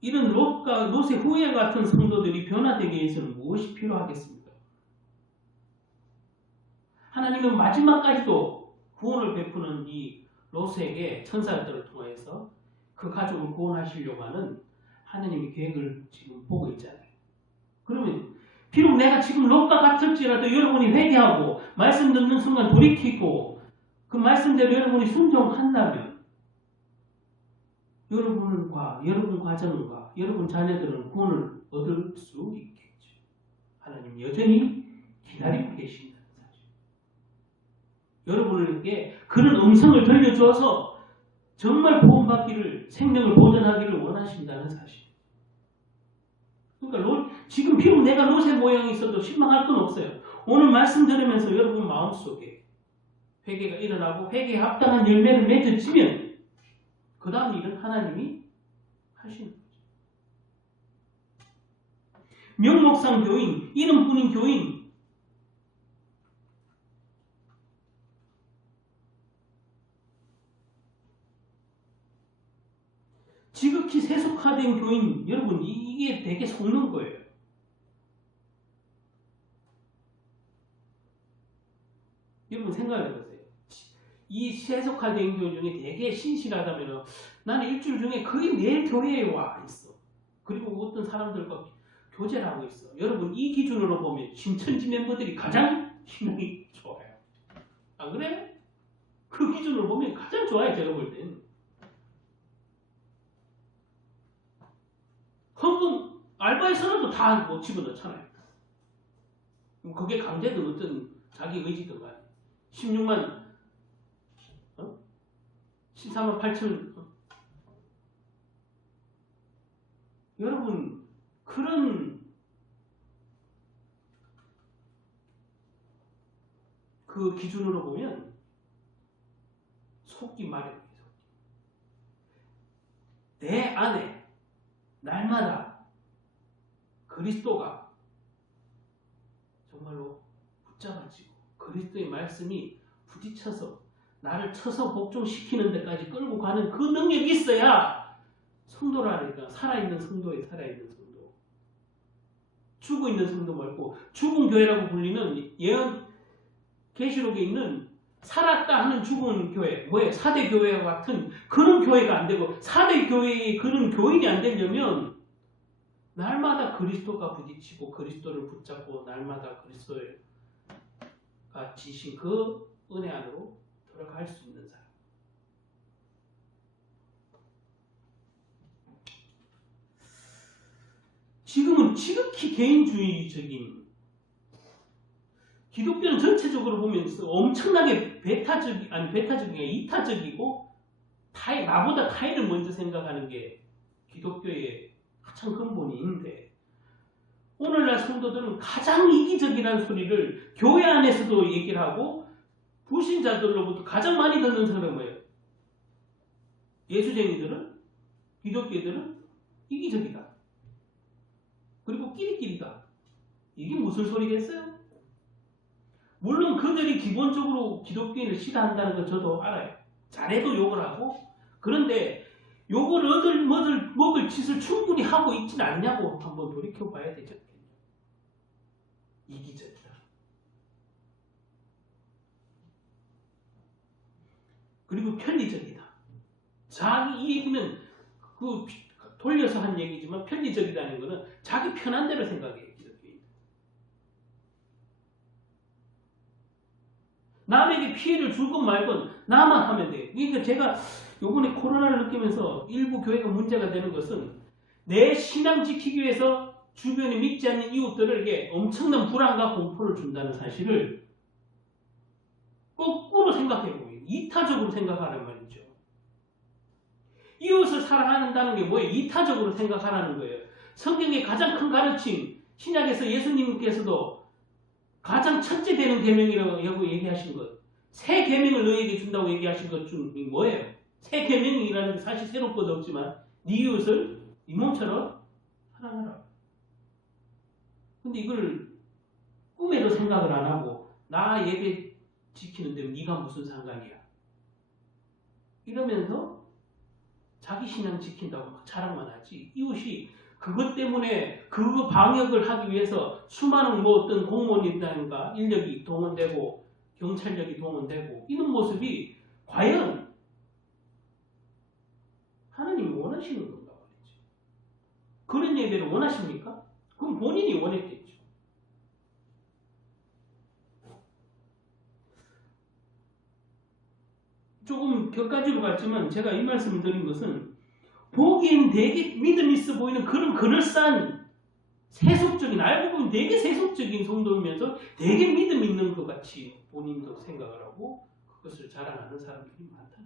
이런 롯의 후예 같은 성도들이 변화되기 위해서는 무엇이 필요하겠습니까? 하나님은 마지막까지도 구원을 베푸는 이 롯에게 천사들을 통해서 그 가족을 구원하시려고 하는 하나님의 계획을 지금 보고 있잖아요. 그러면 비록 내가 지금 롯과 같을지라도 여러분이 회개하고 말씀 듣는 순간 돌이키고 그 말씀대로 여러분이 순종한다면 여러분과 여러분 가정과 여러분 자녀들은 구원을 얻을 수 있겠죠. 하나님 여전히 기다리고 계신다는 사실. 여러분에게 그런 음성을 들려주어서 정말 구원받기를, 생명을 보존하기를 원하신다는 사실. 그러니까 지금 비록 내가 롯의 모양이 있어도 실망할 건 없어요. 오늘 말씀 들으면서 여러분 마음속에 회개가 일어나고 회개에 합당한 열매를 맺어지면 그 다음 일은 하나님이 하시는 거죠. 명목상 교인, 이름뿐인 교인, 지극히 세속화된 교인, 여러분 이게 되게 속는 거예요. 여러분 생각해보세요. 이 세속화된 교인 중에 되게 신실하다면 나는 일주일 중에 거의 매일 교회에 와 있어. 그리고 어떤 사람들과 교제를 하고 있어. 여러분 이 기준으로 보면 신천지 멤버들이 가장 신앙이 좋아요. 안 그래? 그 기준으로 보면 가장 좋아요. 제가 볼 때는. 헌금 알바에서라도 다 뭐 집어넣잖아요. 그게 강제든 어떤 자기 의지든 간에 16만 14만 8천 여러분 그런 그 기준으로 보면 속기 마련이에요. 내 안에 날마다 그리스도가 정말로 붙잡아지고 그리스도의 말씀이 부딪혀서 나를 쳐서 복종시키는 데까지 끌고 가는 그 능력이 있어야 성도라니까. 살아있는 성도에 살아있는 성도. 죽어있는 성도 말고 죽은 교회라고 불리는 예언 계시록에 있는 살았다 하는 죽은 교회, 뭐예요? 4대 교회와 같은 그런 교회가 안 되고 4대 교회의 그런 교인이 안 되려면 날마다 그리스도가 부딪히고 그리스도를 붙잡고 날마다 그리스도가 지신 그 은혜 안으로 들어갈 수 있는 사람. 지금은 지극히 개인주의적인, 기독교는 전체적으로 보면 엄청나게 이타적이고 나보다 타인을 먼저 생각하는 게 기독교의 가장 근본인데, 오늘날 성도들은 가장 이기적이라는 소리를 교회 안에서도 얘기를 하고 불신자들로부터 가장 많이 듣는 사람은 뭐예요? 예수쟁이들은, 기독교들은 이기적이다. 그리고 끼리끼리다. 이게 무슨 소리겠어요? 물론 그들이 기본적으로 기독교인을 싫어한다는 걸 저도 알아요. 잘해도 욕을 하고. 그런데 욕을 먹을 짓을 충분히 하고 있지는 않냐고 한번 돌이켜봐야 되죠. 이기적이다. 그리고 편리적이다. 이 얘기는 돌려서 한 얘기지만 편리적이다는 것은 자기 편한 대로 생각해요. 남에게 피해를 줄건 말건 나만 하면 돼요. 그러니까 제가 요번에 코로나를 느끼면서 일부 교회가 문제가 되는 것은 내 신앙 지키기 위해서 주변에 믿지 않는 이웃들에게 엄청난 불안과 공포를 준다는 사실을 거꾸로 생각해보고 이타적으로 생각하란 말이죠. 이웃을 사랑한다는 게 뭐예요? 이타적으로 생각하라는 거예요. 성경의 가장 큰 가르침, 신약에서 예수님께서도 가장 첫째 되는 계명이라고 얘기하신 것, 새 계명을 너에게 준다고 얘기하신 것 중이 뭐예요? 새 계명이라는 게 사실 새로운 것도 없지만 네 이웃을 네 몸처럼 사랑하라. 근데 이걸 꿈에도 생각을 안 하고 나 예배 지키는데 네가 무슨 상관이야? 이러면서 자기 신앙 지킨다고 막 자랑만 하지, 이웃이 그것 때문에 그 방역을 하기 위해서 수많은 어떤 공무원이라든가 인력이 동원되고 경찰력이 동원되고 이런 모습이 과연 하나님이 원하시는 건가 말이지. 그런 예배를 원하십니까? 그럼 본인이 원했겠죠. 조금 격가지로 갔지만 제가 이 말씀을 드린 것은 보기엔 되게 믿음 있어 보이는 그런 그럴싸한 세속적인, 알고 보면 되게 세속적인 성도이면서 되게 믿음 있는 것 같이 본인도 생각을 하고 그것을 자랑하는 사람들이 많다.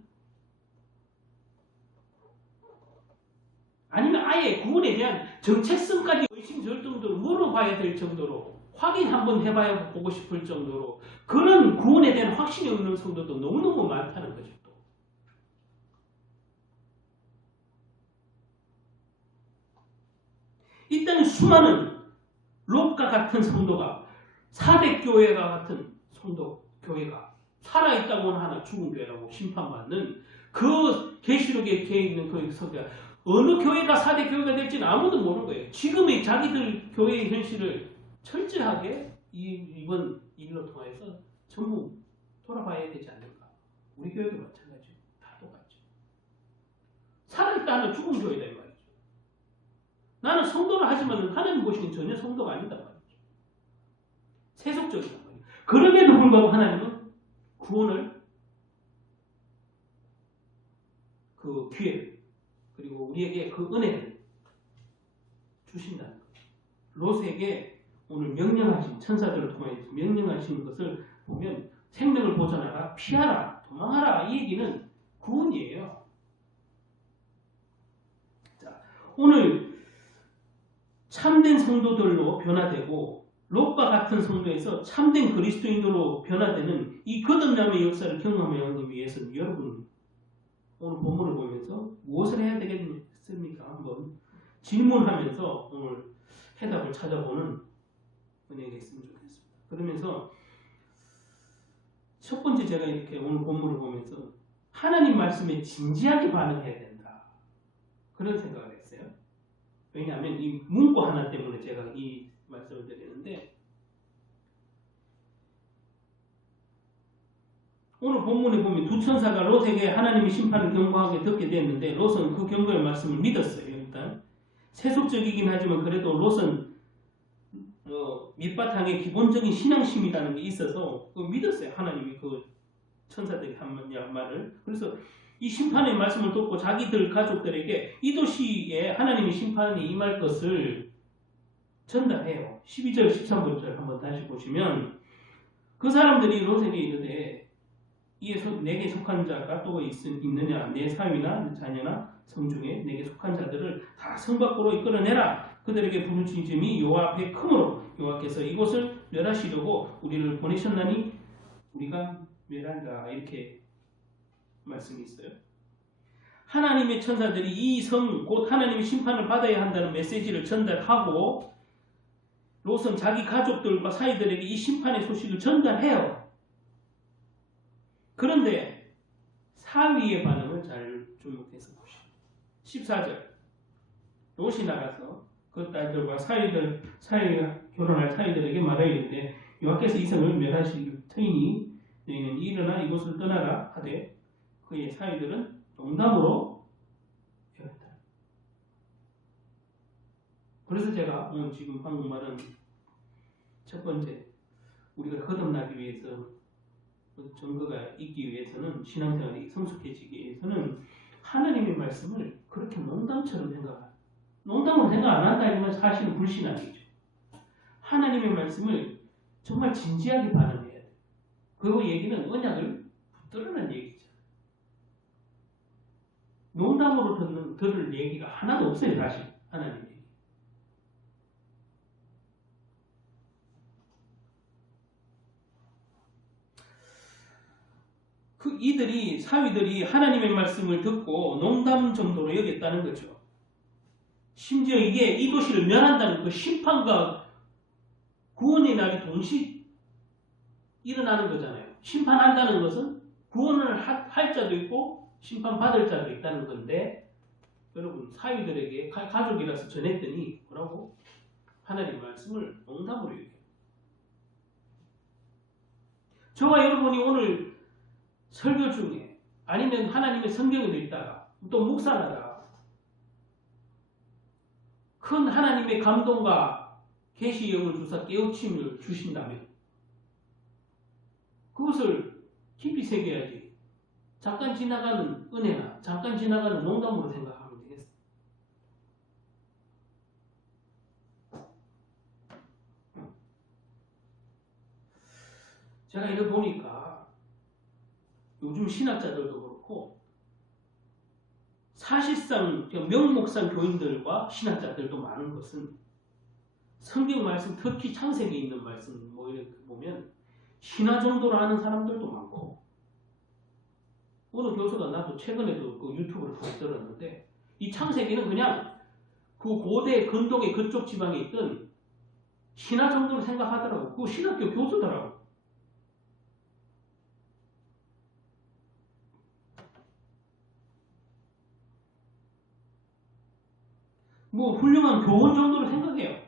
아니면 아예 구원에 대한 정체성까지 의심절정도로 물어봐야 될 정도로 확인 한번 해봐야 보고 싶을 정도로 그런 구원에 대한 확신이 없는 성도도 너무너무 많다는 거죠. 또. 이 땅에 수많은 롯과 같은 성도가 4대 교회가 같은 성도 교회가 살아있다고는 하나 죽은 교회라고 심판받는 그 계시록에 있는 그 성도가 어느 교회가 4대 교회가 될지는 아무도 모르는 거예요. 지금의 자기들 교회의 현실을 철저하게 이번 일로 통해서 전부 돌아봐야 되지 않을까. 우리 교회도 마찬가지예요. 다 똑같죠. 살아있다는 죽은 교회다 이 말이죠. 나는 성도를 하지만 하나님 보시기엔 전혀 성도가 아니다 말이죠. 세속적이다 말이죠. 그럼에도 불구하고 하나님은 구원을, 그 기회를, 그리고 우리에게 그 은혜를 주신다는 거예요. 롯에게 오늘 명령하신, 천사들을 통해 명령하신 것을 보면 생명을 보존하라, 피하라, 도망하라, 이 얘기는 구원이에요. 자, 오늘 참된 성도들로 변화되고 롯과 같은 성도에서 참된 그리스도인으로 변화되는 이 거듭남의 역사를 경험하기 위해서는 여러분 오늘 본문을 보면서 무엇을 해야 되겠습니까? 한번 질문하면서 오늘 해답을 찾아보는 은혜가 있으면 좋겠습니다. 그러면서 첫 번째 제가 이렇게 오늘 본문을 보면서 하나님 말씀에 진지하게 반응해야 된다. 그런 생각을 했어요. 왜냐하면 이 문구 하나 때문에 제가 이 말씀을 드리는데 오늘 본문에 보면 두 천사가 롯에게 하나님의 심판을 경고하게 듣게 됐는데 롯은 그 경고의 말씀을 믿었어요. 일단 세속적이긴 하지만 그래도 롯은 밑바탕에 기본적인 신앙심이라는 게 있어서 믿었어요. 하나님이 그 천사들이 한 말을. 그래서 이 심판의 말씀을 듣고 자기들 가족들에게 이 도시에 하나님의 심판이 임할 것을 전달해요. 12절 13절 한번 다시 보시면 그 사람들이 롯에게 이르되 이에 내게 속한 자가 또 있느냐 내 사위나 자녀나 성중에 내게 속한 자들을 다 성 밖으로 이끌어내라. 그들에게 부르짖음이 여호와 앞에 크므로 여호와께서 이곳을 멸하시려고 우리를 보내셨나니 우리가 멸한다. 이렇게 말씀이 있어요. 하나님의 천사들이 이 성 곧 하나님의 심판을 받아야 한다는 메시지를 전달하고 롯은 자기 가족들과 사이들에게 이 심판의 소식을 전달해요. 그런데 사위의 반응을 잘 주목해서 보시죠. 14절 롯이 나가서 그 딸들과 사위가 결혼할 사위들에게 말하였는데 여호와께서 이 성을 멸하실 터이니 너희는 일어나 이곳을 떠나라 하되 그의 사위들은 농담으로 여겼다. 그래서 제가 오늘 지금 방금 말한 첫 번째 우리가 거듭나기 위해서 증거가 있기 위해서는 신앙생활이 성숙해지기 위해서는 하나님의 말씀을 그렇게 농담처럼 농담으로 생각 안 한다면 사실은 불신앙이죠. 하나님의 말씀을 정말 진지하게 반응해야 돼요. 그 얘기는 언약을 붙들으라는 얘기죠. 농담으로 들을 얘기가 하나도 없어요. 사실 하나님 얘기. 사위들이 하나님의 말씀을 듣고 농담 정도로 여겼다는 거죠. 심지어 이게 이 도시를 멸한다는 그 심판과 구원의 날이 동시에 일어나는 거잖아요. 심판한다는 것은 구원을 할 자도 있고 심판받을 자도 있다는 건데 여러분 사위들에게 가족이라서 전했더니 뭐라고? 하나님 말씀을 농담으로 얘기해요. 저와 여러분이 오늘 설교 중에 아니면 하나님의 성경을 읽다가 또 묵상하다가 큰 하나님의 감동과 계시의 영을 주사 깨우침을 주신다면 그것을 깊이 새겨야지. 잠깐 지나가는 은혜나 잠깐 지나가는 농담으로 생각하면 되겠어요. 제가 이래 보니까 요즘 신학자들도 그렇고 사실상 명목상 교인들과 신학자들도 많은 것은 성경 말씀 특히 창세기에 있는 말씀 뭐 이렇게 보면 신화 정도로 아는 사람들도 많고 어느 교수가 나도 최근에도 그 유튜브를 보고 들었는데 이 창세기는 그냥 그 고대 근동의 그쪽 지방에 있던 신화 정도로 생각하더라고. 그 신학교 교수더라고. 뭐 훌륭한 교훈 정도로 생각해요.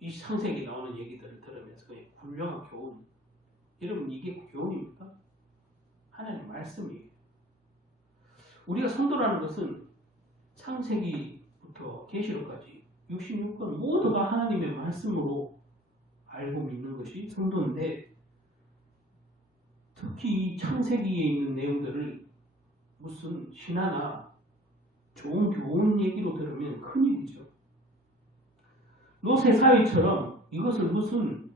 이 창세기 나오는 얘기들을 들으면서 그냥 훌륭한 교훈. 여러분 이게 교훈입니까? 하나님의 말씀이에요. 우리가 성도라는 것은 창세기부터 계시록까지 66권 모두가 하나님의 말씀으로 알고 믿는 것이 성도인데 특히 이 창세기에 있는 내용들을 무슨 신화나 좋은 교훈 얘기로 들으면 큰일이죠. 롯의 사위처럼 이것을 무슨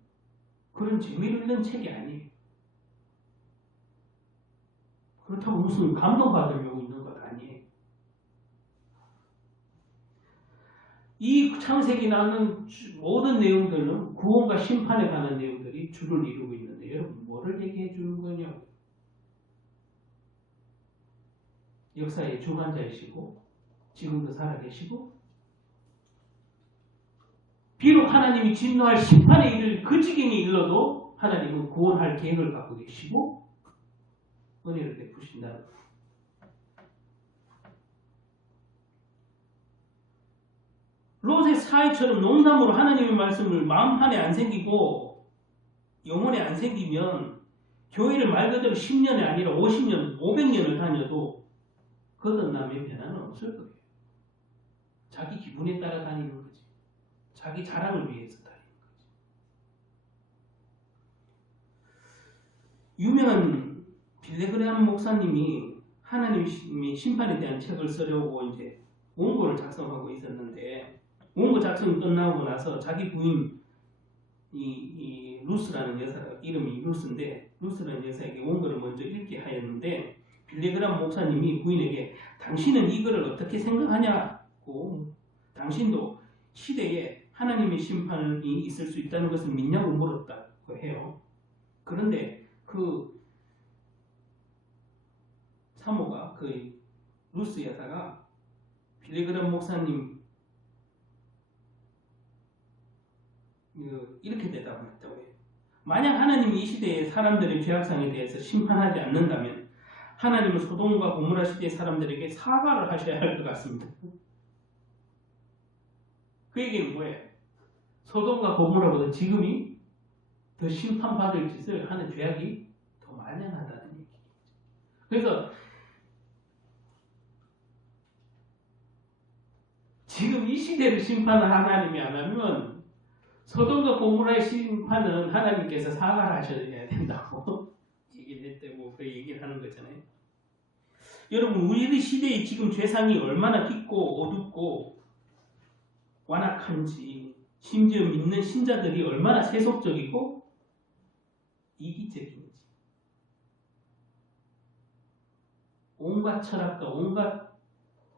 그런 재미를 있는 책이 아니에요. 그렇다고 무슨 감동받으려고 있는 것 아니에요. 이 창세기 나오는 모든 내용들은 구원과 심판에 관한 내용들이 주를 이루고 있는데 여러분 뭐를 얘기해 주는 거냐고. 역사의 주관자이시고 지금도 살아계시고 비록 하나님이 진노할 심판의 일을 그 지경에 일러도 하나님은 구원할 계획을 갖고 계시고 은혜를 베푸신다는 거예요. 롯의 사회처럼 농담으로 하나님의 말씀을 마음 안에 안 새기고 영혼에 안 새기면 교회를 말 그대로 10년이 아니라 50년, 500년을 다녀도 거듭남의 변화는 없을 거예요. 자기 기분에 따라 다니는 거지. 자기 자랑을 위해서 다니는 거지. 유명한 빌레그레암 목사님이 하나님의 심판에 대한 책을 쓰려고 이제 원고를 작성하고 있었는데 원고 작성이 끝나고 나서 자기 부인 이 루스라는 여사, 이름이 루스인데 루스라는 여사에게 원고를 먼저 읽게 하였는데 빌레그람 목사님이 부인에게 당신은 이거를 어떻게 생각하냐고 당신도 시대에 하나님의 심판이 있을 수 있다는 것을 믿냐고 물었다고 해요. 그런데 그 사모가 그 루스 여사가 빌레그람 목사님 이렇게 대답했다고 해요. 만약 하나님이 이 시대의 사람들의 죄악상에 대해서 심판하지 않는다면 하나님은 소돔과 고모라 시대의 사람들에게 사과를 하셔야 할 것 같습니다. 그 얘기는 뭐예요? 소돔과 고모라보다 지금이 더 심판받을 짓을 하는 죄악이 더 만연하다는 얘기죠. 그래서 지금 이 시대를 심판을 하나님이 안 하면 소돔과 고모라의 심판은 하나님께서 사과를 하셔야 된다고 얘기를 했다고 그 얘기를 하는 거잖아요. 여러분 우리 시대의 지금 죄상이 얼마나 깊고 어둡고 완악한지 심지어 믿는 신자들이 얼마나 세속적이고 이기적인지 온갖 철학과 온갖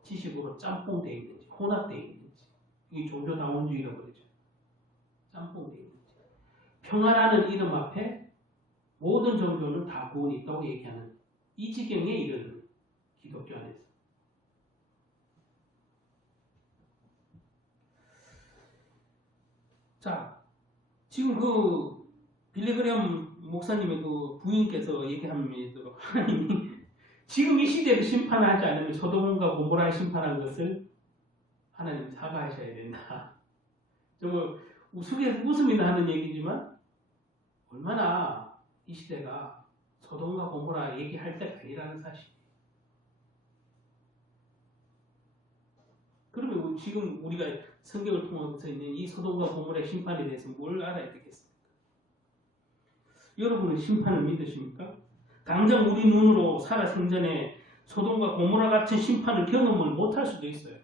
지식으로 짬뽕되어 있는지 혼합되어 있는지 이게 종교다원주의라고 그러죠. 짬뽕되어 있는지 평화라는 이름 앞에 모든 종교는 다 구원이 있다고 얘기하는 이 지경에 이르는 기독교 안에서 자 지금 그 빌레그레암 목사님의 그 부인께서 얘기합니다. 하나님이 지금 이 시대를 심판하지 않으면 소돔과 고모라를 심판한 것을 하나님 사과하셔야 된다. 정말 웃음이 나는 얘기지만 얼마나 이 시대가 소돔과 고모라 얘기할 때가 아니라는 사실. 그러면 지금 우리가 성경을 통해서 있는 이 소돔과 고모라의 심판에 대해서 뭘 알아야 되겠습니까? 여러분은 심판을 믿으십니까? 당장 우리 눈으로 살아 생전에 소돔과 고모라 같은 심판을 경험을 못할 수도 있어요.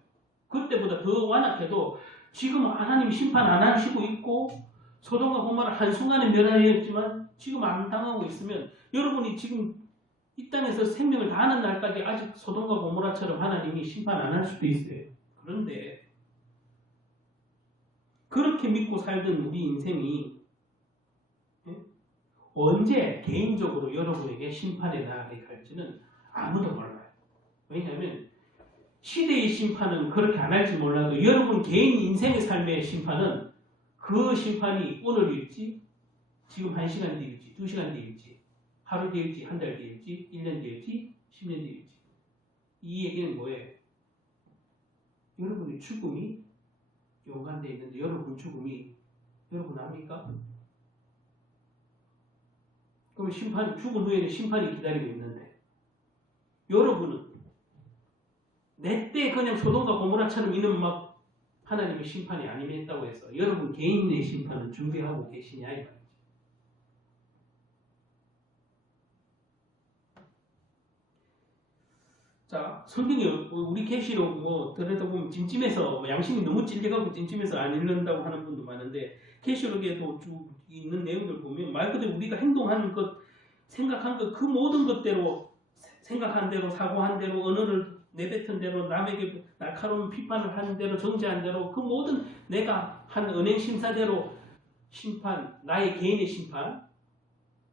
그때보다 더 완악해도 지금 하나님 심판 안 하시고 있고 소돔과 고모라 한순간에 멸하였지만 지금 안 당하고 있으면 여러분이 지금 이 땅에서 생명을 다하는 날까지 아직 소돔과 고모라처럼 하나님이 심판 안 할 수도 있어요. 그런데 그렇게 믿고 살던 우리 인생이 언제 개인적으로 여러분에게 심판의 날이 갈지는 아무도 몰라요. 왜냐하면 시대의 심판은 그렇게 안 할지 몰라도 여러분 개인 인생의 삶의 심판은 그 심판이 오늘일지 지금 1시간 뒤일지 2시간 뒤일지 하루 뒤일지 한 달 뒤일지 1년 뒤일지 10년 뒤일지 이 얘기는 뭐예요? 여러분의 죽음이 연관되어 있는데 여러분 죽음이 여러분 압니까? 그럼 죽은 후에는 심판이 기다리고 있는데 여러분은 내 때 그냥 소돔과 고모라처럼 이는 막 하나님의 심판이 아니했다고 해서 여러분 개인의 심판은 준비하고 계시냐 이 말이죠. 자, 성경이 우리 계시록 뭐 들여다보면 찜찜해서 양심이 너무 찔려가고 찜찜해서 안 읽는다고 하는 분도 많은데 계시록에도 쭉 있는 내용들 보면 말 그대로 우리가 행동하는 것, 생각한 것 그 모든 것대로 생각한 대로 사고한 대로 언어를 내뱉은 대로 남에게 날카로운 비판을 하는 대로 정죄한 대로 그 모든 내가 한 은행 심사대로 심판, 나의 개인의 심판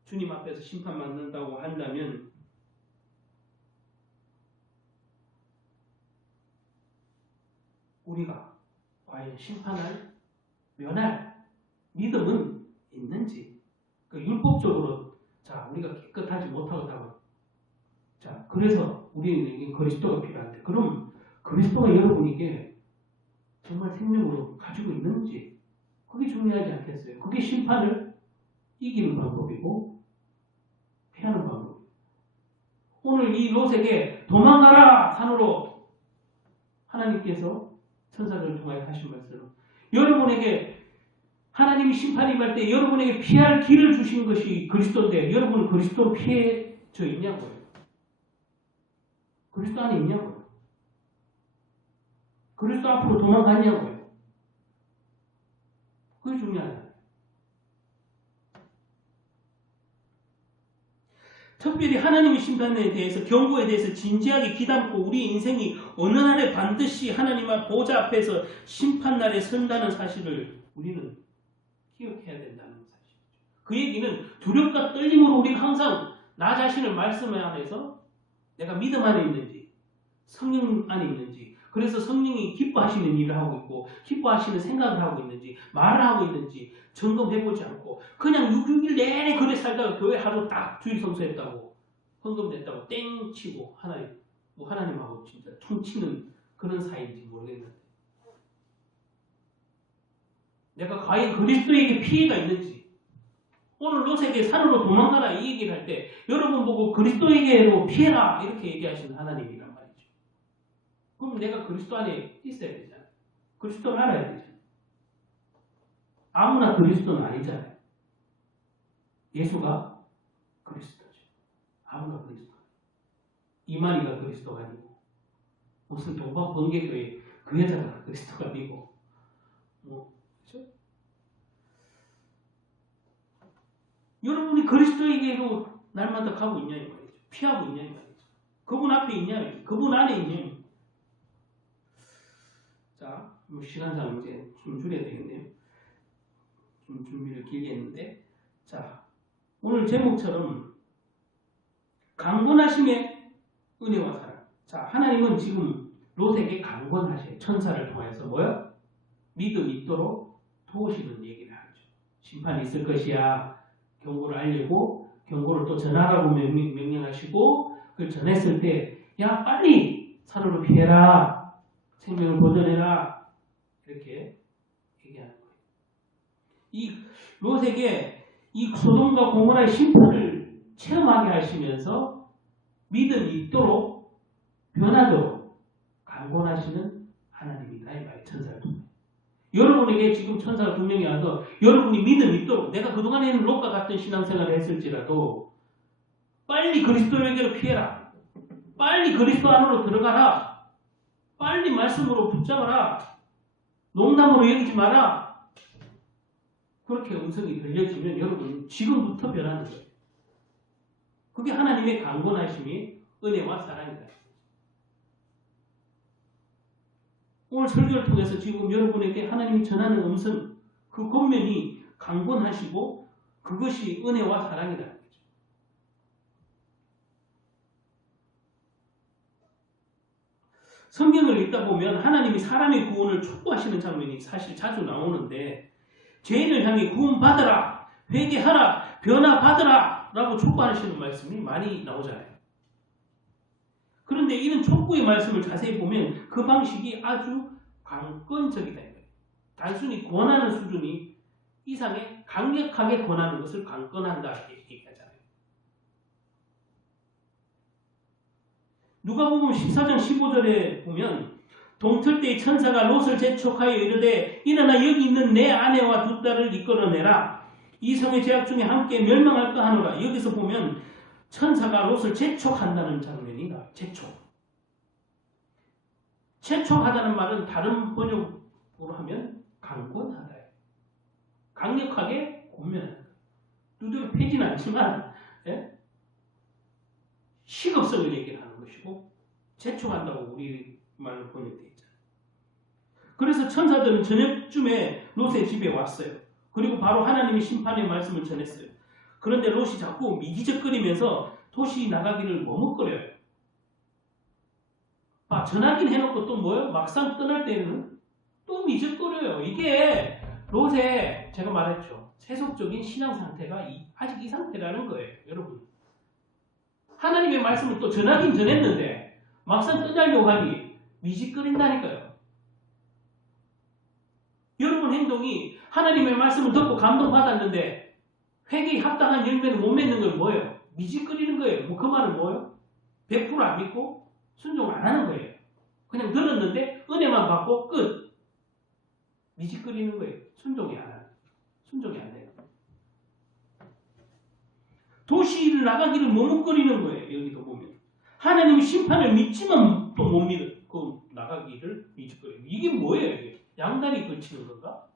주님 앞에서 심판받는다고 한다면 우리가 과연 심판을 면할 믿음은 있는지. 그러니까 율법적으로 자 우리가 깨끗하지 못하다고. 자 그래서 우리에게 그리스도가 필요한데 그럼 그리스도가 여러분에게 정말 생명으로 가지고 있는지 그게 중요하지 않겠어요? 그게 심판을 이기는 방법이고 피하는 방법. 오늘 이 롯에게 도망가라 산으로 하나님께서 천사들을 통하여 하신 말씀. 여러분에게 하나님이 심판이 임할 때 여러분에게 피할 길을 주신 것이 그리스도인데 여러분은 그리스도로 피해져 있냐고요. 그리스도 안에 있냐고요. 그리스도 앞으로 도망갔냐고요. 그게 중요하다. 특별히 하나님의 심판에 대해서 경고에 대해서 진지하게 귀담고 우리 인생이 어느 날에 반드시 하나님의 보좌 앞에서 심판날에 선다는 사실을 우리는 기억해야 된다는 사실이죠. 그 얘기는 두렵과 떨림으로 우리가 항상 나 자신을 말씀 안에서 내가 믿음 안에 있는지 성령 안에 있는지 그래서 성령이 기뻐하시는 일을 하고 있고 기뻐하시는 생각을 하고 있는지 말을 하고 있는지 점검해보지 않고 그냥 6일 내내 그래 살다가 교회 하루 딱 주일 성수했다고 헌금 냈다고 땡 치고 하나님하고 진짜 퉁치는 그런 사이인지 모르겠는데 내가 과연 그리스도에게 피해가 있는지 오늘 롯에게 산으로 도망가라 이 얘기를 할 때 여러분 보고 그리스도에게로 피해라 이렇게 얘기하시는 하나님이란 말이죠. 그럼 내가 그리스도 안에 있어야 되잖아요. 그리스도를 알아야 되잖아요. 아무나 그리스도는 아니잖아요. 예수가 그리스도죠. 아무나 그리스도. 이만희가 그리스도가 아니고 무슨 동방번개교회 그 여자가 그리스도가 아니고 그렇죠? 여러분이 그리스도에게로 날마다 가고 있냐 이 말이죠. 피하고 있냐 이 말이죠. 그분 앞에 있냐 그분 안에 있냐. 자, 시간상 이제 좀 줄여야 되겠네요. 좀 준비를 길게 했는데 자 오늘 제목처럼 강권하심의 은혜와 사랑. 자 하나님은 지금 롯에게 강권하셔요. 천사를 통해서 뭐요? 믿음 있도록 도우시는 얘기를 하죠. 심판이 있을 것이야. 경고를 알리고 경고를 또 전하라고 명령하시고 그걸 전했을 때 야 빨리 산으로 피해라. 생명을 보존해라. 이렇게 얘기하는 거예요. 이 롯에게 이 소돔과 고모라의 심판을 체험하게 하시면서 믿음이 있도록 변하도록 강권하시는 하나님이다 이 말이에요. 천사를 통해. 여러분에게 지금 천사가 두 명이 와서 여러분이 믿음이 있도록 내가 그동안에는 롯과 같은 신앙생활을 했을지라도 빨리 그리스도에게로 피해라. 빨리 그리스도 안으로 들어가라. 빨리 말씀으로 붙잡아라. 농담으로 여기지 마라. 그렇게 음성이 들려지면 여러분 지금부터 변하는 거예요. 그게 하나님의 강권하심이 은혜와 사랑이다. 오늘 설교를 통해서 지금 여러분에게 하나님이 전하는 음성 그 권면이 강권하시고 그것이 은혜와 사랑이다. 성경을 읽다 보면 하나님이 사람의 구원을 촉구하시는 장면이 사실 자주 나오는데 죄인을 향해 구원받으라, 회개하라, 변화받으라 라고 촉구하시는 말씀이 많이 나오잖아요. 그런데 이런 촉구의 말씀을 자세히 보면 그 방식이 아주 강권적이다. 단순히 권하는 수준이 이상의 강력하게 권하는 것을 강권한다 이렇게 얘기하잖아요. 누가복음 14장 15절에 보면 동틀 때의 천사가 롯을 재촉하여 이르되 일어나 여기 있는 내 아내와 두 딸을 이끌어내라. 이 성의 죄악 중에 함께 멸망할까 하노라. 여기서 보면 천사가 롯을 재촉한다는 장면이 나와요. 재촉하다는 말은 다른 번역으로 하면 강권하다. 강력하게 권면하다. 두드려 패지는 않지만 시급성을 얘기하는 것이고 재촉한다고 우리 말로 번역되어 있잖아요. 그래서 천사들은 저녁쯤에 롯의 집에 왔어요. 그리고 바로 하나님의 심판의 말씀을 전했어요. 그런데 롯이 자꾸 미기적거리면서 도시 나가기를 머뭇거려요. 전하긴 해놓고 또 뭐요? 막상 떠날 때는 또 미적거려요. 이게 롯에 제가 말했죠. 세속적인 신앙 상태가 아직 이 상태라는 거예요. 여러분. 하나님의 말씀을 또 전하긴 전했는데 막상 떠나려고 하니 미직거린다니까요. 여러분 행동이 하나님의 말씀을 듣고 감동받았는데 회개에 합당한 열매를 못 맺는 건 뭐예요? 미직거리는 거예요. 뭐 그 말은 뭐예요? 100%안 믿고 순종 안 하는 거예요. 그냥 들었는데 은혜만 받고 끝. 미직거리는 거예요. 순종이 안 하는. 순종이 안 돼요. 도시를 나가기를 머뭇거리는 거예요. 여기도 보면. 하나님의 심판을 믿지만 또 못 믿어. 그 나가기를 미직거리고. 이게 뭐예요? 이게? 양다리 걸치는 건가?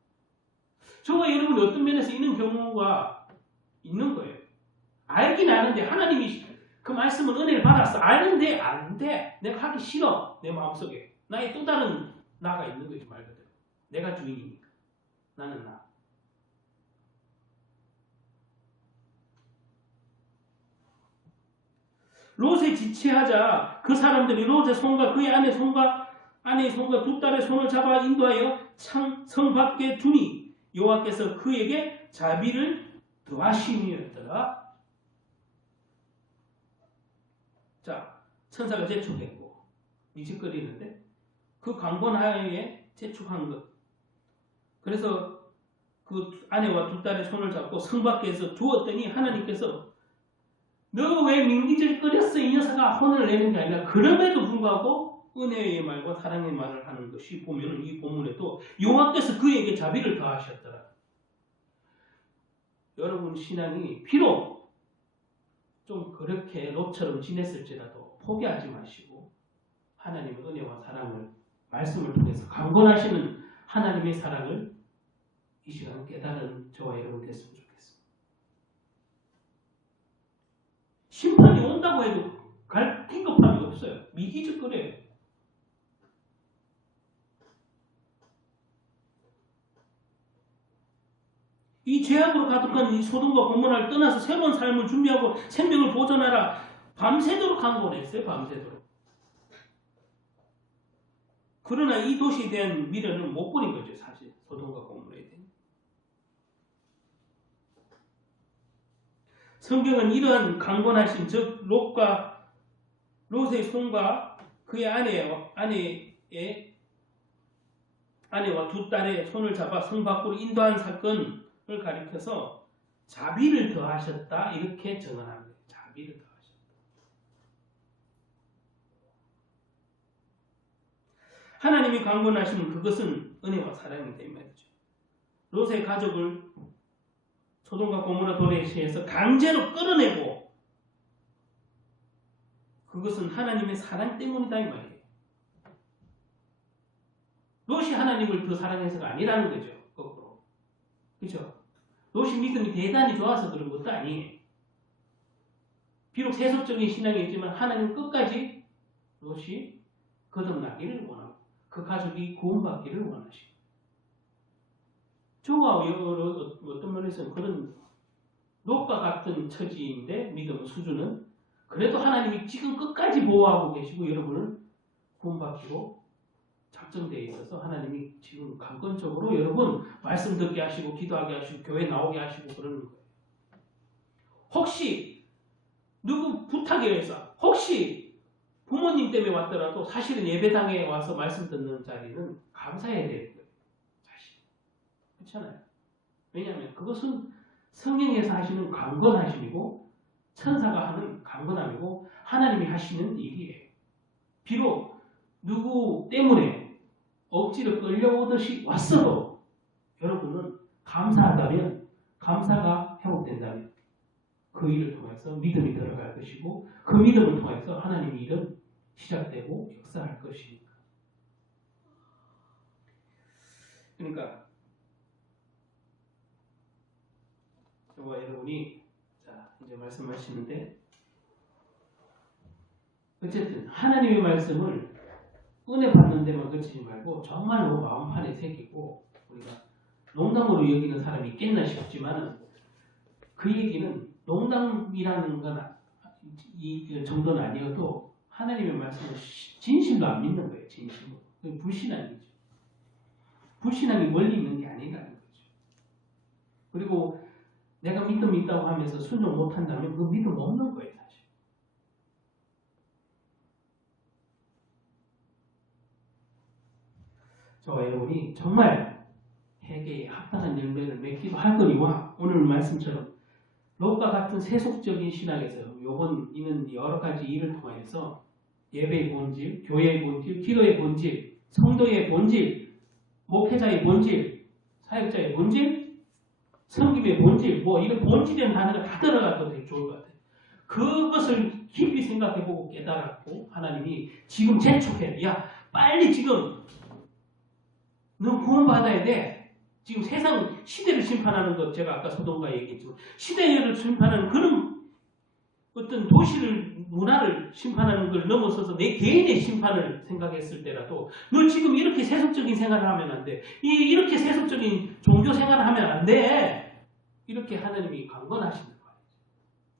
저와 여러분이 어떤 면에서 있는 경우가 있는 거예요. 알긴 아는데 하나님이 그 말씀은 은혜를 받았어. 아는데 안 돼. 내가 하기 싫어. 내 마음속에. 나의 또 다른 나가 있는 거지 말 그대로. 내가 주인이니까. 나는 나. 롯에 지체하자 그 사람들이 롯의 손과 그의 아내의 손과 두 딸의 손을 잡아 인도하여 성 밖에 두니 여호와께서 그에게 자비를 더하심이었더라. 자, 천사가 재촉했고 미직거리는데 그 강권하에 재촉한 것. 그래서 그 아내와 두 딸의 손을 잡고 성 밖에서 두었더니 하나님께서 너 왜 민기질거렸어? 이 녀석아 혼을 내는 게 아니라 그럼에도 불구하고 은혜의 말과 사랑의 말을 하는 것이 보면 이 본문에도 여호와께서 그에게 자비를 더하셨더라. 여러분 신앙이 비록 좀 그렇게 롯처럼 지냈을지라도 포기하지 마시고 하나님의 은혜와 사랑을 말씀을 통해서 강권하시는 하나님의 사랑을 이 시간 깨달은 저와 여러분 됐으면 좋겠습니다. 심판이 온다고 해도 갈 긴급함이 없어요. 미기적거려요. 이 죄악으로 가득한 이 소돔과 고모라를 떠나서 새로운 삶을 준비하고 생명을 보존하라. 밤새도록 강권했어요. 밤새도록. 그러나 이 도시에 대한 미련은 못 버린 거죠. 사실 소돔과 고모라에 대한. 성경은 이러한 강권하신 즉 롯의 손과 그의 아내와 두 딸의 손을 잡아 성 밖으로 인도한 사건을 가리켜서 자비를 더하셨다 이렇게 정언합니다. 자비를 더하셨다. 하나님이 강권하시면 그것은 은혜와 사랑이다 이 말이죠. 롯의 가족을 소돔과 고모라 도래시에서 강제로 끌어내고 그것은 하나님의 사랑 때문이다 이 말이에요. 롯이 하나님을 더 사랑해서가 아니라는 거죠. 거꾸로. 그렇죠? 롯이 믿음이 대단히 좋아서 그런 것도 아니에요. 비록 세속적인 신앙이 있지만 하나님 끝까지 롯이 거듭나기를 원하고 그 가족이 구원받기를 원하시고 저와 어떤 면에서는 그런 롯과 같은 처지인데 믿음의 수준은 그래도 하나님이 지금 끝까지 보호하고 계시고 여러분을 구원받기로 작정되어 있어서 하나님이 지금 강권적으로 여러분 말씀 듣게 하시고 기도하게 하시고 교회 나오게 하시고 그러는 거예요. 혹시 누구 부탁에 의해서 혹시 부모님 때문에 왔더라도 사실은 예배당에 와서 말씀 듣는 자리는 감사해야 되는 거예요. 사실. 그렇잖아요. 왜냐하면 그것은 성령에서 하시는 강권하심이고 천사가 하는 강권함이고 하나님이 하시는 일이에요. 비록 누구 때문에 억지로 끌려오듯이 왔어도 여러분은 감사하다면 감사가 회복된다면 그 일을 통해서 믿음이 들어갈 것이고 그 믿음을 통해서 하나님의 일은 시작되고 역사할 것이니까. 그러니까 저와 여러분이 자 이제 말씀하시는데 어쨌든 하나님의 말씀을 은혜 받는 데만 그치지 말고 정말로 마음판에 새기고 우리가 농담으로 여기는 사람이 있겠나 싶지만 그 얘기는 농담이라는 건 이 정도는 아니어도 하나님의 말씀을 진실로 안 믿는 거예요. 진실로. 불신앙이죠. 불신앙이 멀리 있는 게 아니라는 거죠. 그리고 내가 믿음이 있다고 하면서 순종 못한다면 그 믿음 없는 거예요, 사실. 저와 여러분이 정말 회개에 합당한 열매를 맺기도 하거니와 오늘 말씀처럼 롯과 같은 세속적인 신학에서 이는 여러 가지 일을 통해서 예배의 본질, 교회의 본질, 기도의 본질, 성도의 본질, 목회자의 본질, 사역자의 본질, 섬김의 본질, 이런 본질이라는 단어가 다 들어가도 되게 좋을 것 같아요. 그것을 깊이 생각해보고 깨달았고 하나님이 지금 재촉해. 야, 빨리 지금 너 구원받아야 돼. 지금 세상 시대를 심판하는 것, 제가 아까 소돔과 얘기했지만 시대를 심판하는 그런 어떤 도시를, 문화를 심판하는 걸 넘어서서 내 개인의 심판을 생각했을 때라도 너 지금 이렇게 세속적인 생활을 하면 안 돼. 이렇게 세속적인 종교 생활을 하면 안 돼. 이렇게 하나님이 강권하시는 거예요.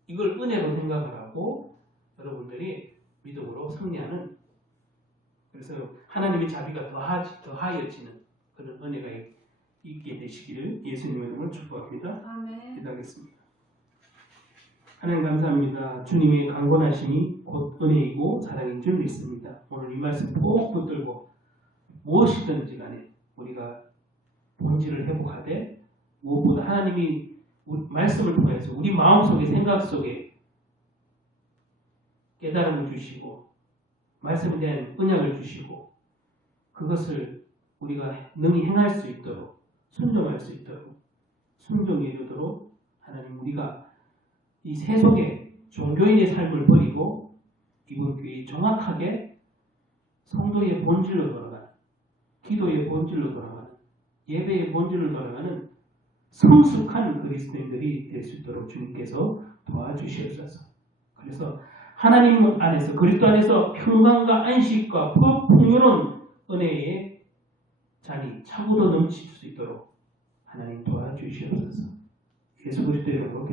이걸 은혜로 생각을 하고 여러분들이 믿음으로 승리하는, 그래서 하나님의 자비가 더하여지는 그런 은혜가 있게 되시기를 예수님의 이름으로 축복합니다. 아멘. 기도하겠습니다. 하나님 감사합니다. 주님의 강권하심이 곧 은혜이고 사랑인 줄 믿습니다. 오늘 이 말씀 꼭 붙들고 무엇이든지 간에 우리가 본질을 회복하되 무엇보다 하나님이 말씀을 통해서 우리 마음속에 생각 속에 깨달음을 주시고 말씀에 대한 은약을 주시고 그것을 우리가 능히 행할 수 있도록 순종할 수 있도록 순종이 이루도록 하나님 우리가 이 세속의 종교인의 삶을 버리고 이번 교회에 정확하게 성도의 본질로 돌아가는, 기도의 본질로 돌아가는, 예배의 본질로 돌아가는 성숙한 그리스도인들이 될 수 있도록 주님께서 도와주시옵소서. 그래서 하나님 안에서, 그리스도 안에서 평강과 안식과 풍요로운 은혜의 잔이 차고도 넘칠 수 있도록 하나님 도와주시옵소서. 예수 그리스도의 이름으로